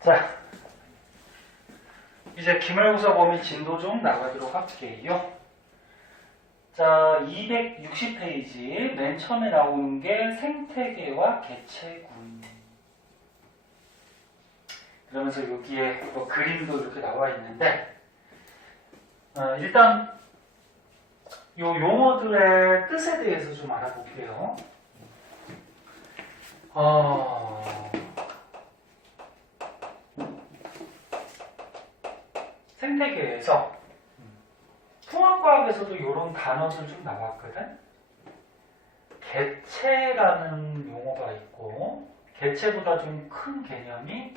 자, 이제 기말고사 범위 진도 좀 나가도록 할게요. 자, 260페이지 맨 처음에 나오는 게 생태계와 개체군. 그러면서 여기에 뭐 그림도 이렇게 나와 있는데, 일단 이 용어들의 뜻에 대해서 좀 알아볼게요. 생태계에서 풍학과학에서도 이런 단어들 좀 나왔거든. 개체라는 용어가 있고, 개체보다 좀 큰 개념이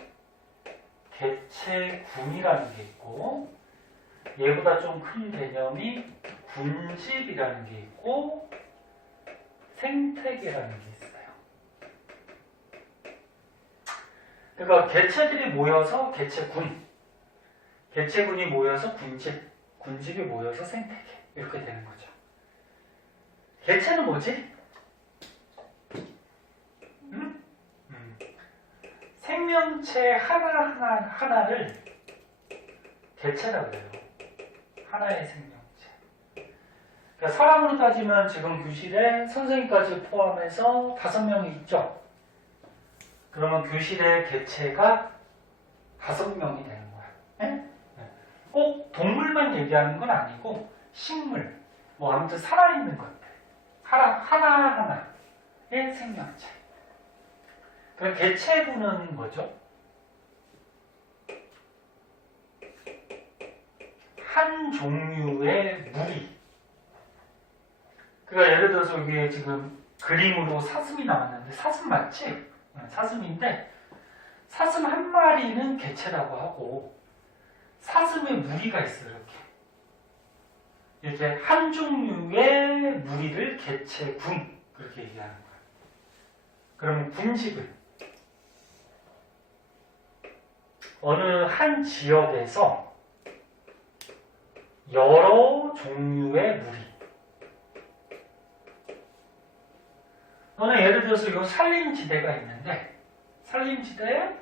개체군이라는 게 있고, 얘보다 좀 큰 개념이 군집이라는 게 있고, 생태계라는 게 있어요. 그러니까 개체들이 모여서 개체군, 개체군이 모여서 군집, 군집이 모여서 생태계, 이렇게 되는 거죠. 개체는 뭐지? 생명체 하나를 개체라고 해요. 하나의 생명체. 그러니까 사람으로 따지면 지금 교실에 선생님까지 포함해서 5명이 있죠. 그러면 교실의 개체가 5명이 되는 거야. 네? 꼭 동물만 얘기하는 건 아니고 식물, 뭐 아무튼 살아있는 것들 하나하나의 생명체. 그럼 개체군은 뭐죠? 한 종류의 무리. 그러니까 예를 들어서 여기에 지금 그림으로 사슴이 나왔는데 사슴 맞지? 사슴인데 사슴 한 마리는 개체라고 하고 사슴의 무리가 있어요. 이렇게 한 종류의 무리를 개체군 그렇게 얘기하는 거예요. 그러면 군집은 어느 한 지역에서 여러 종류의 무리. 너는 예를 들어서 이 산림지대가 있는데 산림지대에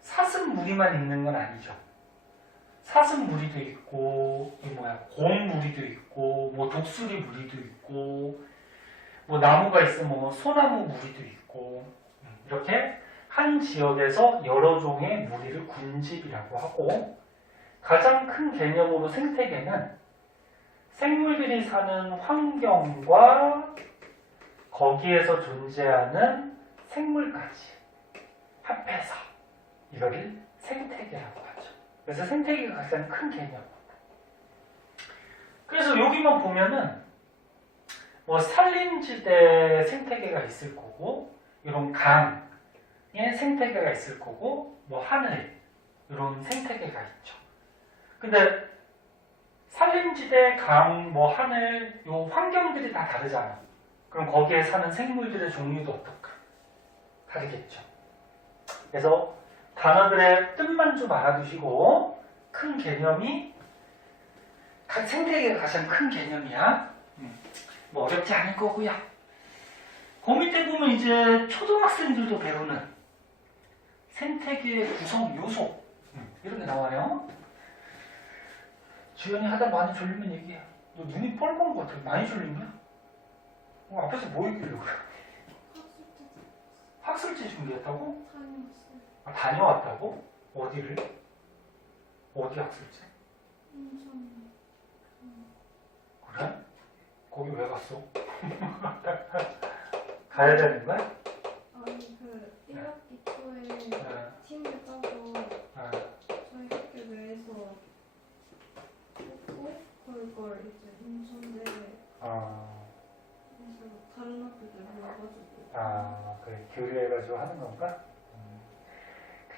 사슴 무리만 있는 건 아니죠. 사슴 무리도 있고, 곰 무리도 있고, 뭐 독수리 무리도 있고, 뭐 나무가 있으면 뭐 소나무 무리도 있고, 이렇게 한 지역에서 여러 종의 무리를 군집이라고 하고, 가장 큰 개념으로 생태계는 생물들이 사는 환경과 거기에서 존재하는 생물까지 합해서 이거를 생태계라고 하죠. 그래서 생태계가 가장 큰 개념. 그래서 여기만 보면은 뭐 산림지대 생태계가 있을 거고, 이런 강의 생태계가 있을 거고, 뭐 하늘 이런 생태계가 있죠. 근데 산림지대, 강, 뭐 하늘 요 환경들이 다 다르잖아. 그럼 거기에 사는 생물들의 종류도 어떨까? 다르겠죠. 그래서 단어들의 뜻만 좀 알아두시고 큰 개념이 각 생태계가 가장 큰 개념이야. 뭐 어렵지 않을 거고요. 그 밑에 보면 이제 초등학생들도 배우는 생태계의 구성 요소 이런 게 나와요. 주연이 하다 많이 졸리면 얘기해. 너 눈이 뻘건 것 같아. 많이 졸린 거야? 앞에서 뭐 얘기를 그래? 학술지 준비했다고? 다녀왔다고? 어디를? 어디 학술지? 그래? 거기 왜 갔어? 가야 되는 거야? 아니 1학기 초에 팀을 따서 저희 학교 내에서 뽑고 그걸 이제 인천대 그래서 다른 학교들 모여가지고 그래 교류해가지고 하는 건가?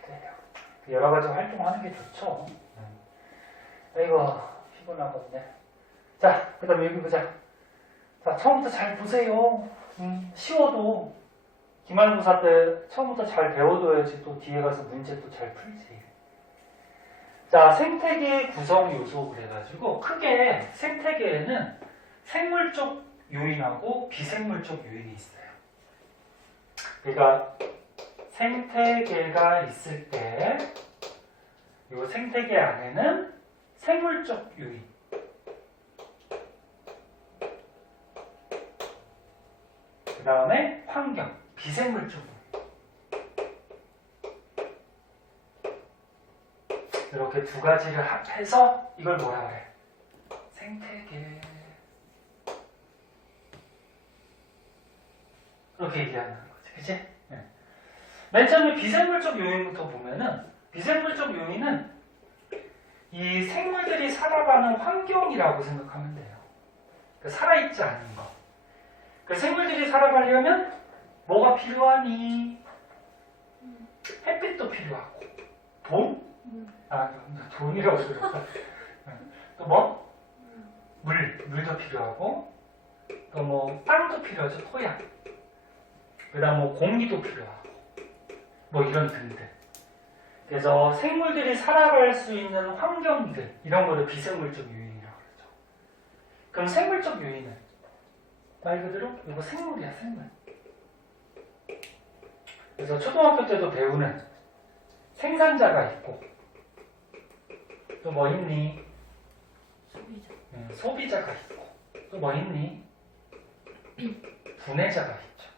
그래요. 여러 가지 활동하는 게 좋죠. 아이고 피곤하겠네. 자, 그 다음에 여기 보자. 자, 처음부터 잘 보세요. 쉬워도 기말고사 때 처음부터 잘 배워둬야지 또 뒤에 가서 문제 또 잘 풀지. 자, 생태계 구성 요소 그래가지고 크게 생태계에는 생물적 요인하고 비생물적 요인이 있어요. 그러니까 생태계가 있을 때 이 생태계 안에는 생물적 요인, 그 다음에 환경, 비생물적 요인. 이렇게 두 가지를 합해서 이걸 뭐라 그래? 생태계. 이렇게 얘기하는 거지, 그치? 네. 맨 처음에 비생물적 요인부터 보면은, 비생물적 요인은 이 생물들이 살아가는 환경이라고 생각하면 돼요. 그러니까 살아있지 않은 거. 그 생물들이 살아가려면 뭐가 필요하니? 햇빛도 필요하고, 돈? 돈이라고 그랬다. 또 뭐? 물도 필요하고, 또 뭐 땅도 필요하죠, 토양. 그다음 뭐 공기도 필요하고, 뭐 이런 등등. 그래서 생물들이 살아갈 수 있는 환경들, 이런 거를 비생물적 요인이라고 그러죠. 그럼 생물적 요인은 말 그대로 이거 생물이야, 생물. 그래서 초등학교 때도 배우는 생산자가 있고, 또 뭐 있니? 소비자가 있고, 또 뭐 있니? 분해자가 있죠.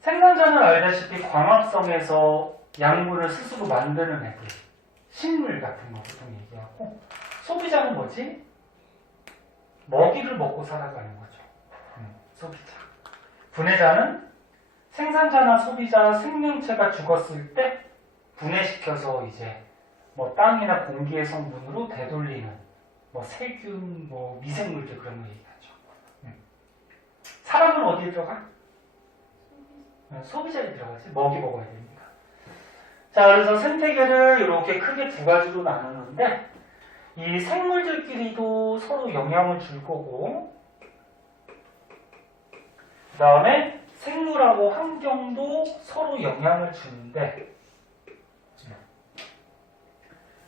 생산자는 알다시피 광합성에서 양분을 스스로 만드는 애들, 식물 같은 거 보통 얘기하고, 소비자는 뭐지? 먹이를 먹고 살아가는 거죠. 소비자. 분해자는 생산자나 소비자 생명체가 죽었을 때 분해시켜서 이제 뭐 땅이나 공기의 성분으로 되돌리는 뭐 세균, 뭐 미생물들 그런 거 얘기하죠. 사람은 어디에 들어가? 소비자에 들어가지. 먹이 먹어야 되니까. 자, 그래서 생태계를 이렇게 크게 두 가지로 나누는데, 이 생물들끼리도 서로 영향을 줄 거고, 그 다음에 생물하고 환경도 서로 영향을 주는데,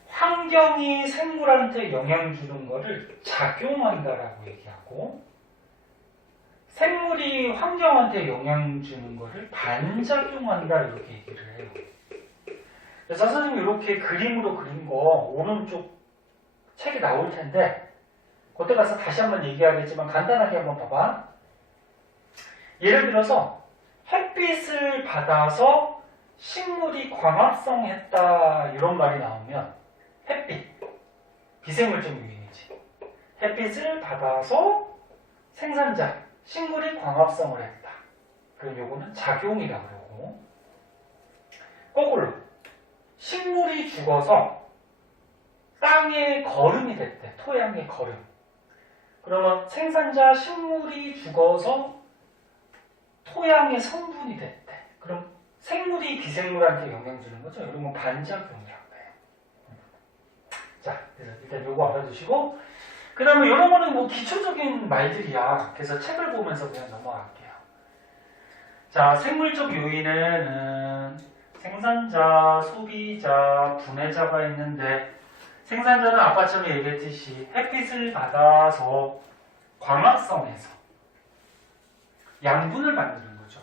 환경이 생물한테 영향 주는 거를 작용한다라고 얘기하고, 생물이 환경한테 영향 주는 거를 반작용한다, 이렇게 얘기를 해요. 그래서 선생님이 이렇게 그림으로 그린 거 오른쪽 책에 나올 텐데, 그때 가서 다시 한번 얘기하겠지만 간단하게 한번 봐봐. 예를 들어서 햇빛을 받아서 식물이 광합성했다, 이런 말이 나오면 햇빛, 비생물적 요인이지. 햇빛을 받아서 생산자, 식물이 광합성을 했다. 그럼 요거는 작용이라고 그러고, 거꾸로 식물이 죽어서 땅에 거름이 됐대. 토양의 거름. 그러면 생산자 식물이 죽어서 토양의 성분이 됐대. 그럼 생물이 비생물한테 영향 주는 거죠. 이런 건 반작용이라고 해요. 자, 그래서 일단 요거 알아두시고, 그 다음에 이런 거는 뭐 기초적인 말들이야. 그래서 책을 보면서 그냥 넘어갈게요. 자, 생물적 요인에는 생산자, 소비자, 분해자가 있는데, 생산자는 아까처럼 얘기했듯이 햇빛을 받아서 광합성해서 양분을 만드는 거죠.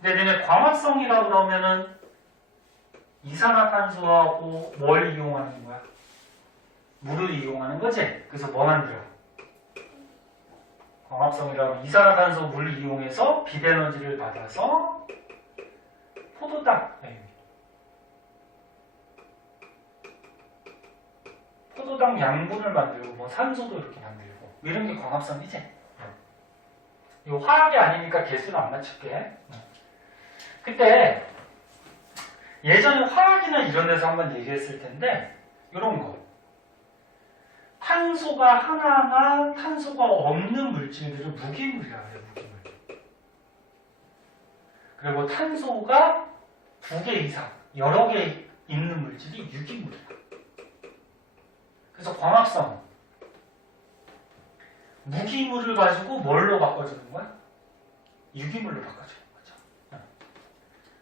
근데 너네 광합성이라고 그러면은 이산화탄소하고 뭘 이용하는 거야? 물을 이용하는 거지? 그래서 뭐 만들어? 광합성이라고 하면 이산화탄소 물을 이용해서 빛에너지를 받아서 포도당, 포도당 양분을 만들고 뭐 산소도 이렇게 만들고 이런 게 광합성이지? 이거 화학이 아니니까 개수는 안 맞출게. 그때 예전에 화학이나 이런 데서 한번 얘기했을 텐데, 이런 거 탄소가 하나나 탄소가 없는 물질들을 무기물이라고 해요. 무기물. 그리고 탄소가 2개 이상 여러 개 있는 물질이 유기물이야. 그래서 광합성, 무기물을 가지고 뭘로 바꿔주는 거야? 유기물로 바꿔주는 거죠.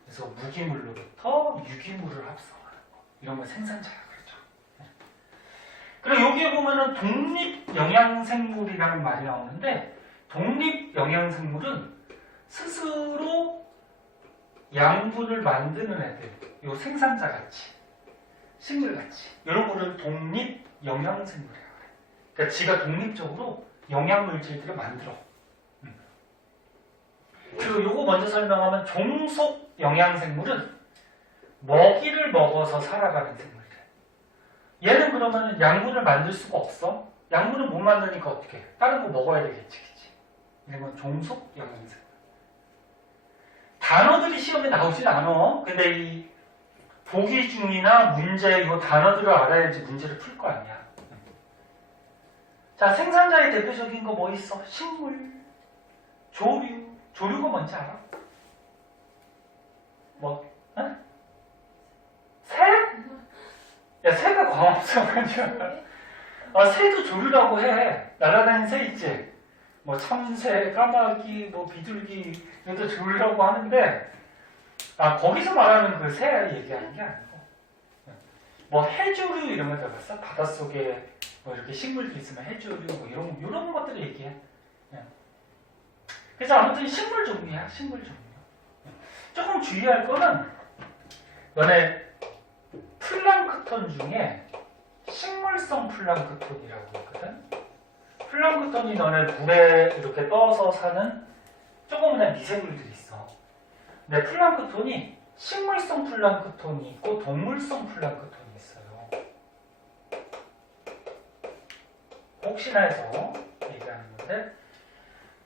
그래서 무기물로부터 유기물을 합성하는 거, 이런 걸 생산자라고 그러죠. 그리고 여기에 보면은 독립영양생물이라는 말이 나오는데, 독립영양생물은 스스로 양분을 만드는 애들, 요 생산자 같이. 식물같이. 이런 거를 독립 영양생물이라고 해. 그러니까 지가 독립적으로 영양물질들을 만들어. 그리고 요거 먼저 설명하면 종속 영양생물은 먹이를 먹어서 살아가는 생물이래. 얘는 그러면 양분을 만들 수가 없어? 양분을 못 만드니까 어떻게 해? 다른 거 먹어야 되겠지, 그치? 이런 건 종속 영양생물. 단어들이 시험에 나오진 않아. 근데 이 보기 중이나 문제, 이 단어들을 알아야지 문제를 풀 거 아니야. 자, 생산자의 대표적인 거 뭐 있어? 식물, 조류. 조류가 뭔지 알아? 뭐, 어? 새? 야, 새가 광합성 아니야. 아, 새도 조류라고 해. 날아다니는 새 있지? 뭐, 참새, 까마귀, 뭐, 비둘기, 이것도 조류라고 하는데, 아, 거기서 말하는 그 새 얘기하는 게 아니고, 뭐, 해조류 이런 거 들어봤어? 바닷속에 뭐, 이렇게 식물들 있으면 해조류, 뭐, 이런 것들을 얘기해. 그래서 아무튼 식물 종류야, 식물 종류. 조금 주의할 거는, 너네 플랑크톤 중에 식물성 플랑크톤이라고 있거든. 플랑크톤이 너네 물에 이렇게 떠서 사는 조그만한 미생물들이 있어. 근데 플랑크톤이 식물성 플랑크톤이 있고 동물성 플랑크톤이 있어요. 혹시나 해서 얘기하는 건데,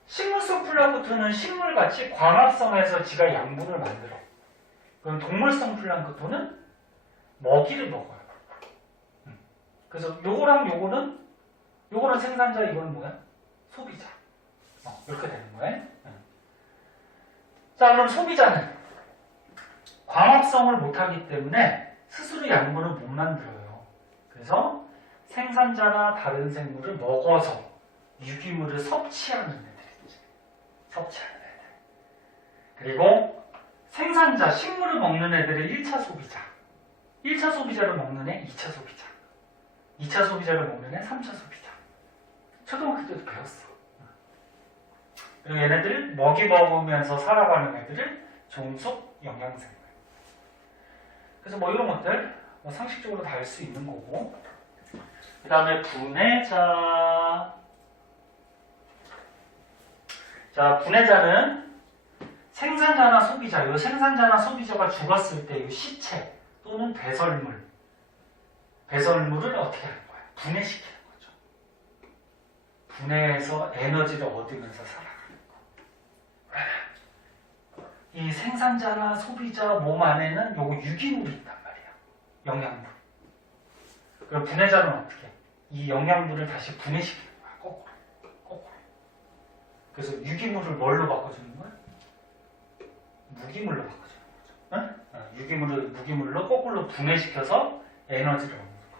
식물성 플랑크톤은 식물같이 광합성해서 지가 양분을 만들어. 그럼 동물성 플랑크톤은 먹이를 먹어요. 그래서 요거랑 요거는 생산자, 이거는 뭐야? 소비자. 이렇게 되는 거예요. 자, 그럼 소비자는 광합성을 못하기 때문에 스스로 양분을 못 만들어요. 그래서 생산자나 다른 생물을 먹어서 유기물을 섭취하는 애들이지. 섭취하는 애들. 그리고 생산자, 식물을 먹는 애들의 1차 소비자. 1차 소비자를 먹는 애 2차 소비자. 2차 소비자를 먹는 애 3차 소비자. 초등학교 때도 배웠어. 그리고 얘네들 먹이 먹으면서 살아가는 애들을 종속 영양생물. 그래서 뭐 이런 것들 뭐 상식적으로 다 알 수 있는 거고. 그 다음에 분해자. 자, 분해자는 생산자나 소비자, 이 생산자나 소비자가 죽었을 때 이 시체 또는 배설물을 어떻게 하는 거야? 분해시키는 거죠. 분해해서 에너지를 얻으면서 살아가는 거. 이 생산자나 소비자 몸 안에는 요거 유기물이 있단 말이야. 영양분. 그럼 분해자는 어떻게 해? 이 영양분을 다시 분해시키는 거야. 거꾸로. 그래서 유기물을 뭘로 바꿔주는 거야? 무기물로 바꿔주는 거죠. 응? 유기물을 무기물로 거꾸로 분해시켜서 에너지를 얻는 거.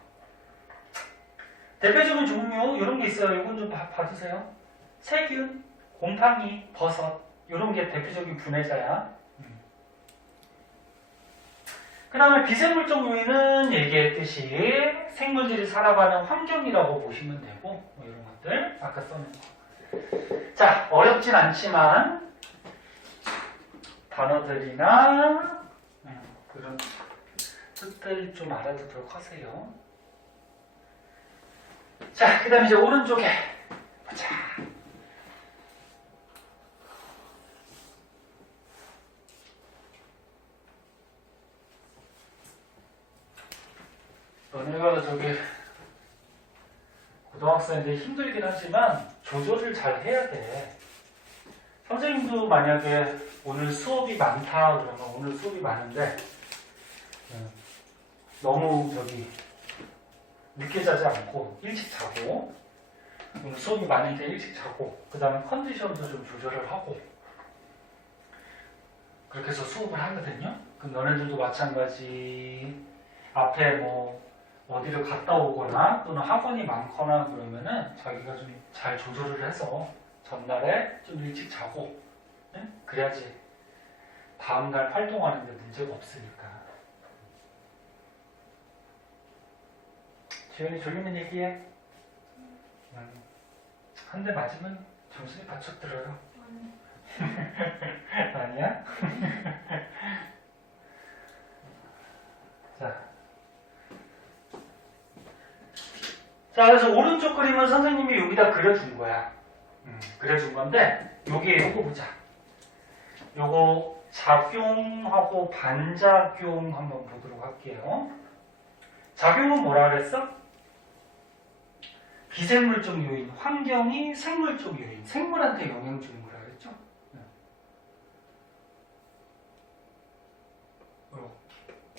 대표적인 종류 이런 게 있어요. 이건 좀 봐주세요. 세균, 곰팡이, 버섯 이런 게 대표적인 분해자야. 그 다음에 비생물적 요인은 얘기했듯이 생물들이 살아가는 환경이라고 보시면 되고 뭐 이런 것들 아까 써놓은 거. 자, 어렵진 않지만 단어들이나 그런 뜻들 좀 알아두도록 하세요. 자, 그 다음에 이제 오른쪽에 보자. 너네가 저기 고등학생인데 힘들긴 하지만 조절을 잘 해야 돼. 선생님도 만약에 오늘 수업이 많다 그러면 오늘 수업이 많은데 너무 저기 늦게 자지 않고 일찍 자고 오늘 수업이 많으니까 일찍 자고 그 다음에 컨디션도 좀 조절을 하고 그렇게 해서 수업을 하거든요. 그럼 너네들도 마찬가지 앞에 뭐 어디를 갔다 오거나 또는 학원이 많거나 그러면은 자기가 좀 잘 조절을 해서 전날에 좀 일찍 자고 네? 그래야지 다음날 활동하는데 문제가 없으니까. 지현이 졸리면 얘기해. 한 대 맞으면 정신이 바짝 들어요. 아니야? 자, 자, 그래서 오른쪽 그림은 선생님이 여기다 그려준 거야. 그려준 건데, 요거 보자. 요거 작용하고 반작용 한번 보도록 할게요. 작용은 뭐라 그랬어? 비생물적 요인, 환경이 생물적 요인, 생물한테 영향 주는 거라 그랬죠?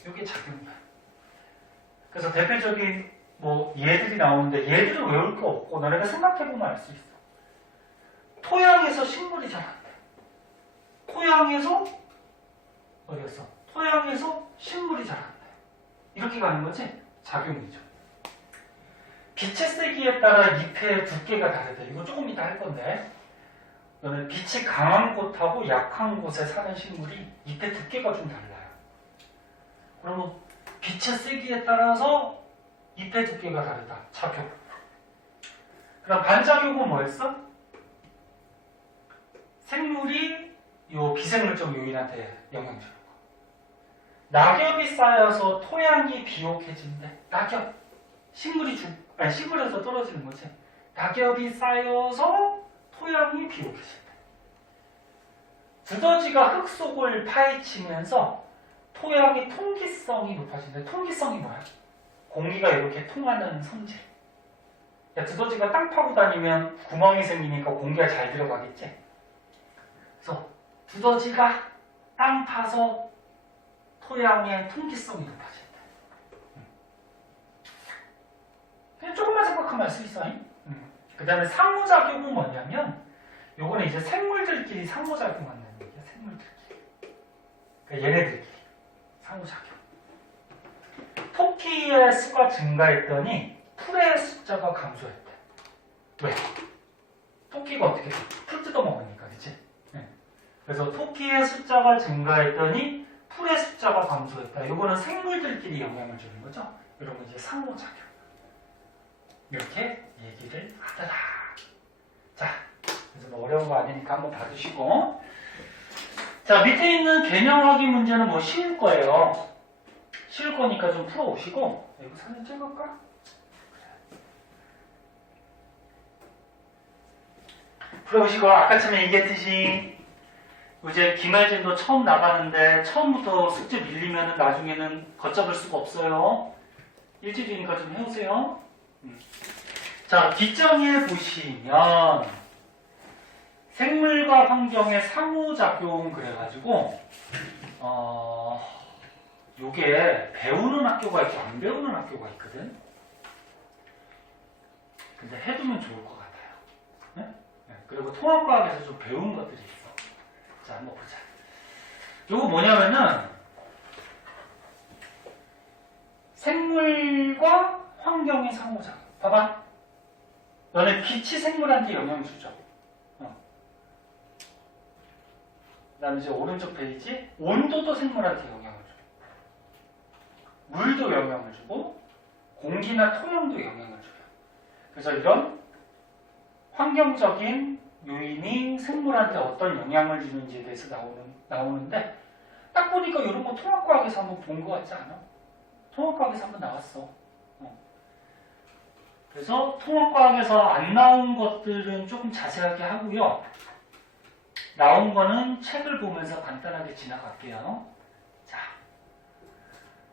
이게 작용이야. 그래서 대표적인 뭐 얘들이 나오는데 얘들은 외울 거 없고 너네가 생각해보면 알 수 있어. 토양에서 식물이 자란대. 토양에서 어디였어? 토양에서 식물이 자란대. 이렇게 가는 거지? 작용이죠. 빛의 세기에 따라 잎의 두께가 다르대. 이거 조금 이따 할 건데 너는 빛이 강한 곳하고 약한 곳에 사는 식물이 잎의 두께가 좀 달라요. 그러면 빛의 세기에 따라서 잎의 두께가 다르다. 작용. 그럼 반작용은 뭐였어? 생물이 요 비생물적 요인한테 영향 주는 거. 낙엽이 쌓여서 토양이 비옥해진대. 낙엽. 식물에서 떨어지는 거지. 낙엽이 쌓여서 토양이 비옥해진대. 두더지가 흙 속을 파헤치면서 토양의 통기성이 높아진대. 통기성이 뭐야? 공기가 이렇게 통하는 성질. 야, 두더지가 땅 파고 다니면 구멍이 생기니까 공기가 잘 들어가겠지? 그래서 두더지가 땅 파서 토양의 통기성이 높아진대. 그냥 조금만 생각하면 알 수 있어. 그 다음에 상호작용은 뭐냐면 요거는 이제 생물들끼리 상호작용한다는 얘기야. 생물들끼리. 그러니까 얘네들끼리 상호작용. 토끼의 수가 증가했더니 풀의 숫자가 감소했대. 왜? 토끼가 어떻게 돼? 풀 뜯어먹으니까, 그치? 네. 그래서 토끼의 숫자가 증가했더니 풀의 숫자가 감소했다. 이거는 생물들끼리 영향을 주는 거죠. 이런 거 이제 상호작용. 이렇게 얘기를 하더라. 자, 그래서 뭐 어려운 거 아니니까 한번 봐주시고. 자, 밑에 있는 개념 확인 문제는 뭐 쉬울 거예요. 쉬울 거니까 좀 풀어오시고. 이거 사진 찍을까? 풀어보시고, 아까처럼 얘기했듯이 이제 기말진도 처음 나가는데 처음부터 숙제 밀리면 나중에는 걷잡을 수가 없어요. 일주일이니까 좀 해오세요. 자, 뒷장에 보시면 생물과 환경의 상호작용 그래가지고 요게 배우는 학교가 있고 안 배우는 학교가 있거든. 근데 해두면 좋을 것 같아요. 네? 네. 그리고 통합과학에서 좀 배운 것들이 있어. 자, 한번 보자. 요거 뭐냐면은 생물과 환경의 상호작용. 봐봐. 너네 빛이 생물한테 영향을 주죠. 그 다음에 이제 오른쪽 페이지 온도도 생물한테 영향을 줘요. 물도 영향을 주고 공기나 토양도 영향을 줘요. 그래서 이런 환경적인 요인이 생물한테 어떤 영향을 주는지에 대해서 나오는데 딱 보니까 이런 거 통합과학에서 한번 본 것 같지 않아? 통합과학에서 한번 나왔어. 그래서 통합과학에서 안 나온 것들은 조금 자세하게 하고요. 나온 거는 책을 보면서 간단하게 지나갈게요. 자,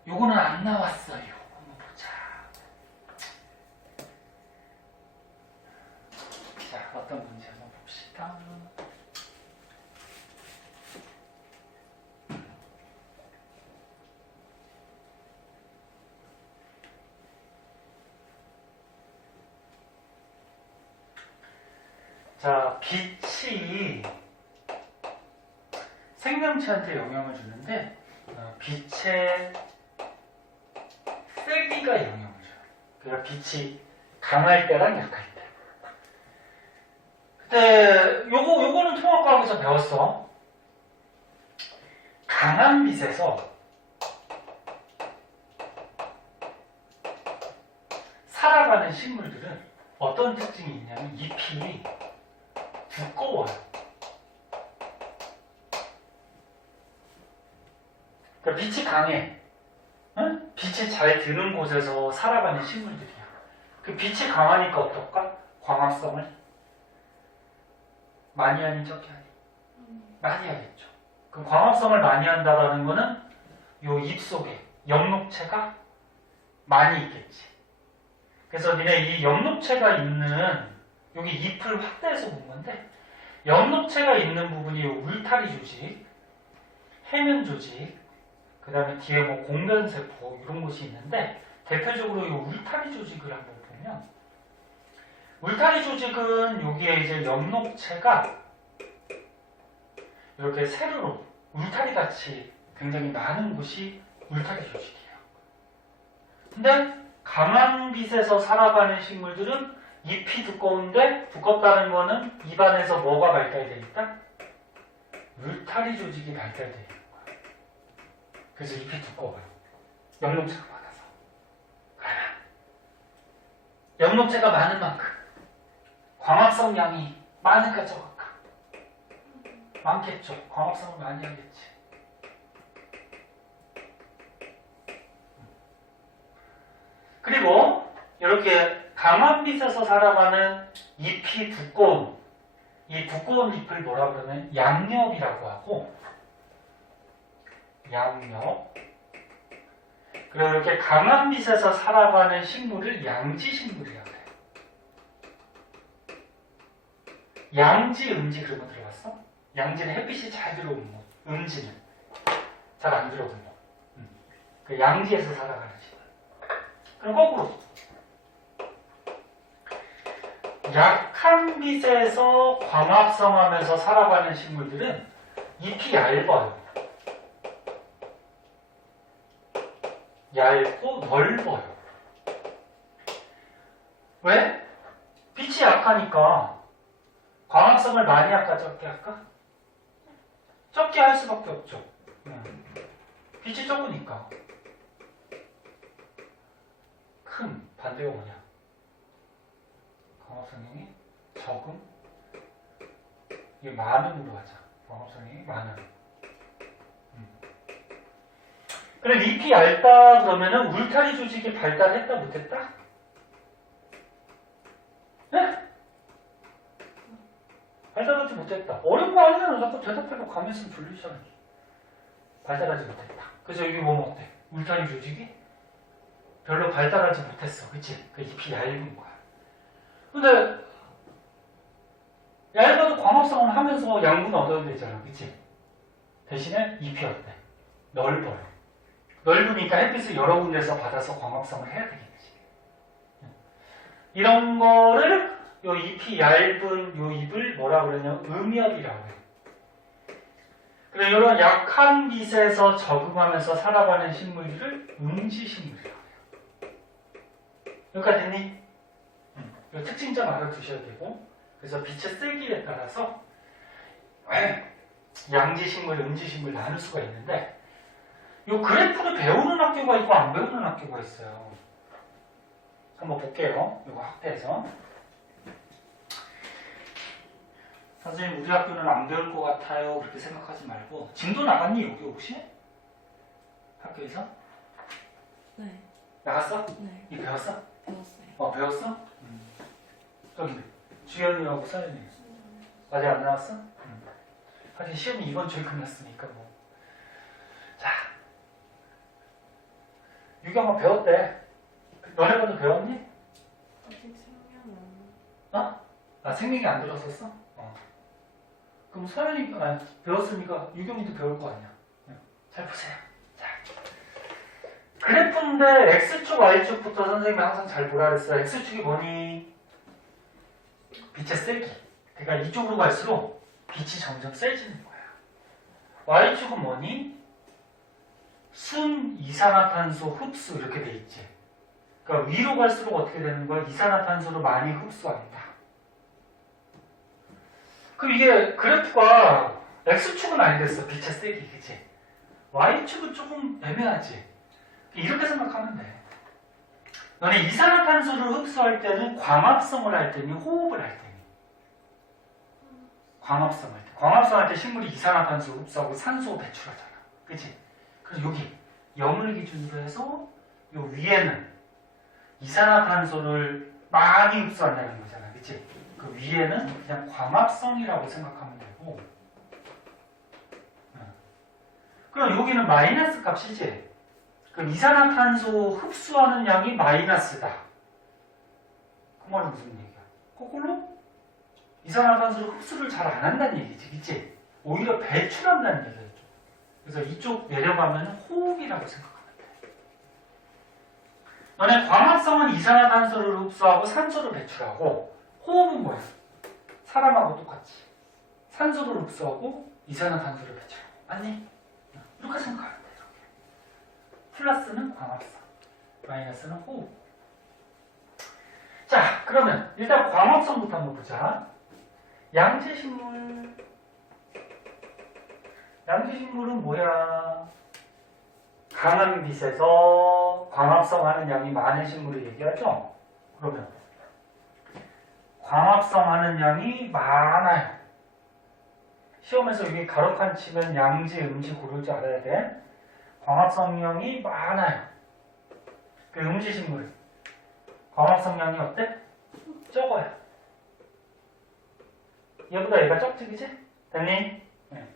요거는 안 나왔어요. 한번 보자. 자, 어떤 문제 한번 봅시다. 자, 빛이 생명체한테 영향을 주는데 빛의 세기가 영향을 줘요. 그러니까 빛이 강할 때랑 약할 때. 근데 요거는 통합과학에서 배웠어. 강한 빛에서 살아가는 식물들은 어떤 특징이 있냐면 잎이 두꺼워요. 그러니까 빛이 강해. 응? 빛이 잘 드는 곳에서 살아가는 식물들이야. 그 빛이 강하니까 어떨까? 광합성을 많이 하니 적게 하니? 많이 하겠죠. 그 광합성을 많이 한다라는 거는 요 잎 속에 엽록체가 많이 있겠지. 그래서 니네 이 엽록체가 있는 여기 잎을 확대해서 본 건데 엽록체가 있는 부분이 요 울타리 조직, 해면 조직, 그 다음에 뒤에 뭐 공변세포 이런 곳이 있는데 대표적으로 이 울타리 조직을 한번 보면 울타리 조직은 여기에 이제 엽록체가 이렇게 세로로 울타리 같이 굉장히 많은 곳이 울타리 조직이에요. 근데 강한 빛에서 살아가는 식물들은 잎이 두꺼운데 두껍다는 거는 입안에서 뭐가 발달되어 있다? 울타리 조직이 발달되어 있는 거예요. 그래서 잎이 두꺼워요. 엽록체가 많아서. 그러면 엽록체가 많은 만큼 광합성 양이 많을까 적을까? 많겠죠. 광합성을 많이 하겠지. 그리고 이렇게 강한 빛에서 살아가는 잎이 두꺼운 이 두꺼운 잎을 뭐라 그러면 양엽이라고 하고 양엽. 그리고 이렇게 강한 빛에서 살아가는 식물을 양지식물이라고 해요. 양지, 음지 그런 거 들어봤어? 양지는 햇빛이 잘 들어오는 곳, 음지는 잘 안 들어오는 곳. 그 양지에서 살아가는 식물. 그럼 거꾸로 약한 빛에서 광합성하면서 살아가는 식물들은 잎이 얇아요. 얇고 넓어요. 왜? 빛이 약하니까 광합성을 많이 할까 적게 할까? 적게 할 수밖에 없죠. 빛이 적으니까. 큰 반대가 뭐냐? 광합성량이 적음. 이게 많음으로 하자. 광합성량이 많음. 그럼 잎이 얇다 그러면은 울타리 조직이 발달했다 못했다? 네? 발달하지 못했다. 어려운 거 아니잖아. 자꾸 대답해도 가면서 졸리잖아. 발달하지 못했다. 그래서 여기 보면 어때? 울타리 조직이 별로 발달하지 못했어. 그치? 그 잎이 얇은 거야. 근데 얇아도 광합성을 하면서 양분을 얻어야 되잖아. 그치? 대신에 잎이 어때? 넓어요. 넓으니까 햇빛을 여러 군데서 받아서 광합성을 해야 되겠지. 이런 거를 요 잎이 얇은 요 잎을 뭐라 그러냐면 음엽이라고 해요. 그래서 이런 약한 빛에서 적응하면서 살아가는 식물들을 음지식물이라고 해요. 여기까지 됐니? 이 특징 좀 알아두셔야 되고, 그래서 빛의 세기에 따라서 양지식물, 음지식물 나눌 수가 있는데, 이 그래프를 배우는 학교가 있고 안 배우는 학교가 있어요. 한번 볼게요. 이거 확대해서. 선생님 우리 학교는 안 배울 것 같아요. 그렇게 생각하지 말고. 진도 나갔니 여기 혹시? 학교에서? 네. 나갔어? 네. 이 배웠어? 배웠어요. 배웠어? 저기 주연이하고 서연이 아직 안 나왔어? 하긴 시험이 이번 주에 끝났으니까 뭐. 자, 유경아 배웠대. 너네들도 배웠니? 아직 생각은 생명이 안 들었었어? 그럼 서연이가 배웠으니까 유경이도 배울 거 아니야. 잘 보세요. 자, 그래프인데 X축, Y축부터 선생님이 항상 잘 보라 그랬어요. X축이 뭐니? 빛의 세기. 그러니까 이쪽으로 갈수록 빛이 점점 세지는 거야. Y축은 뭐니? 순 이산화탄소 흡수 이렇게 돼 있지. 그러니까 위로 갈수록 어떻게 되는 거야? 이산화탄소를 많이 흡수한다. 그럼 이게 그래프가 X축은 아니겠어. 빛의 세기, 그치? Y축은 조금 애매하지. 이렇게 생각하면 돼. 너네 이산화탄소를 흡수할 때는 광합성을 할 때니 호흡을 할 때니? 광합성을 할 때. 광합성할 때 식물이 이산화탄소를 흡수하고 산소 배출하잖아. 그치? 그래서 여기 염을 기준으로 해서 요 위에는 이산화탄소를 많이 흡수한다는 거잖아. 그치? 그 위에는 그냥 광합성이라고 생각하면 되고, 그럼 여기는 마이너스 값이지? 그럼 이산화탄소 흡수하는 양이 마이너스다. 그 말은 무슨 얘기야? 거꾸로 이산화탄소를 흡수를 잘 안 한다는 얘기지, 그치? 오히려 배출한다는 얘기죠. 그래서 이쪽 내려가면 호흡이라고 생각하면 돼. 너네 광합성은 이산화탄소를 흡수하고 산소를 배출하고, 호흡은 뭐야? 사람하고 똑같이 산소를 흡수하고 이산화탄소를 배출하고, 맞니? 이렇게 생각하면 돼. 이렇게. 플러스는 광합성, 마이너스는 호흡. 자, 그러면 일단 광합성부터 한번 보자. 양지식물. 양지식물은 뭐야? 강한 빛에서 광합성하는 양이 많은 식물을 얘기하죠? 그러면 광합성하는 양이 많아요. 시험에서 여기 가로칸 치면 양지, 음지 고를 줄 알아야 돼. 광합성량이 많아요. 그 음지식물 광합성량이 어때? 적어요. 얘보다 얘가 적지, 그지? 됐니? 네.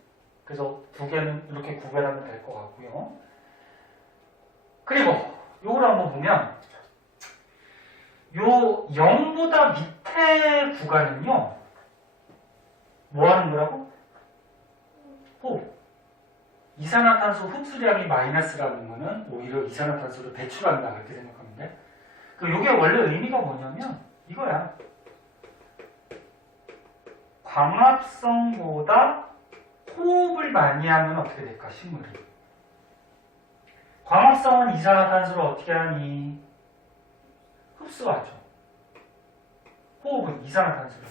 그래서 두 개는 이렇게 구별하면 될 것 같고요. 그리고 요걸 한번 보면 요 0보다 밑에 구간은요, 뭐 하는 거라고? 호흡. 이산화탄소 흡수량이 마이너스라는 거는 오히려 이산화탄소를 배출한다, 그렇게 생각하면 돼. 요게 원래 의미가 뭐냐면 이거야. 광합성보다 호흡을 많이 하면 어떻게 될까, 식물이? 광합성은 이산화탄소를 어떻게 하니? 흡수하죠. 호흡은 이산화탄소를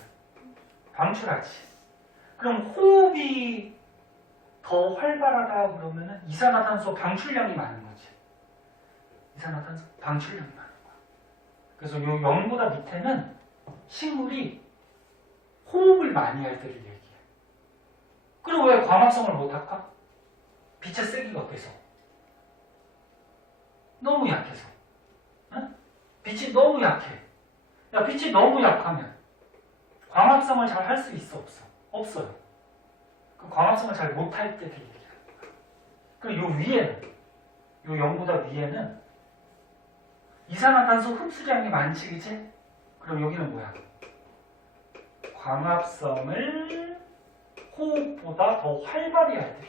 방출하지. 그럼 호흡이 더 활발하다 그러면은 이산화탄소 방출량이 많은 거지. 이산화탄소 방출량이 많은 거야. 그래서 요 0보다 밑에는 식물이 호흡을 많이 할 때를 얘기해. 그럼 왜 광합성을 못할까? 빛의 세기가 어때서? 너무 약해서. 응? 빛이 너무 약해. 야, 빛이 너무 약하면 광합성을 잘 할 수 있어, 없어? 없어요. 그 광합성을 잘 못할 때를 얘기해. 그리고 요 위에는, 요 0보다 위에는 이산화탄소 흡수량이 많지, 그치? 그럼 여기는 뭐야? 광합성을 호흡보다 더 활발히 할 때.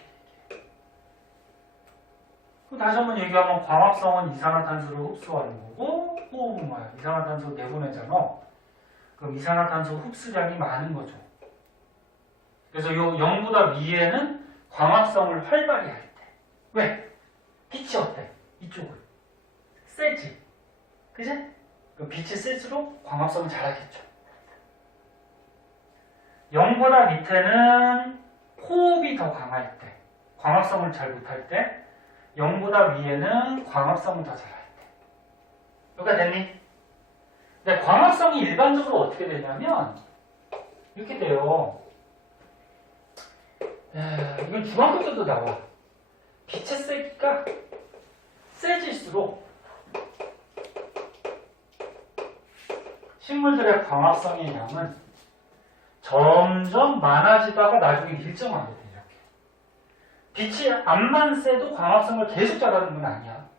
다시 한번 얘기하면 광합성은 이산화탄소를 흡수하는 거고, 호흡은 뭐야? 이산화탄소 내보내잖아. 그럼 이산화탄소 흡수량이 많은 거죠. 그래서 요 0보다 위에는 광합성을 활발히 할 때. 왜? 빛이 어때? 이쪽은 세지. 그지? 그 빛이 세질수록 광합성을 잘하겠죠. 0보다 밑에는 호흡이 더 강할 때, 광합성을 잘 못할 때, 0보다 위에는 광합성을 더 잘할 때. 여기가 됐니? 근데 광합성이 일반적으로 어떻게 되냐면 이렇게 돼요. 이건 중학교 때도 나와. 빛의 세기가 세질수록 식물들의 광합성의 양은 점점 많아지다가 나중에 일정하게 돼. 이렇게. 빛이 암만 세도 광합성을 계속 잘하는 건 아니야.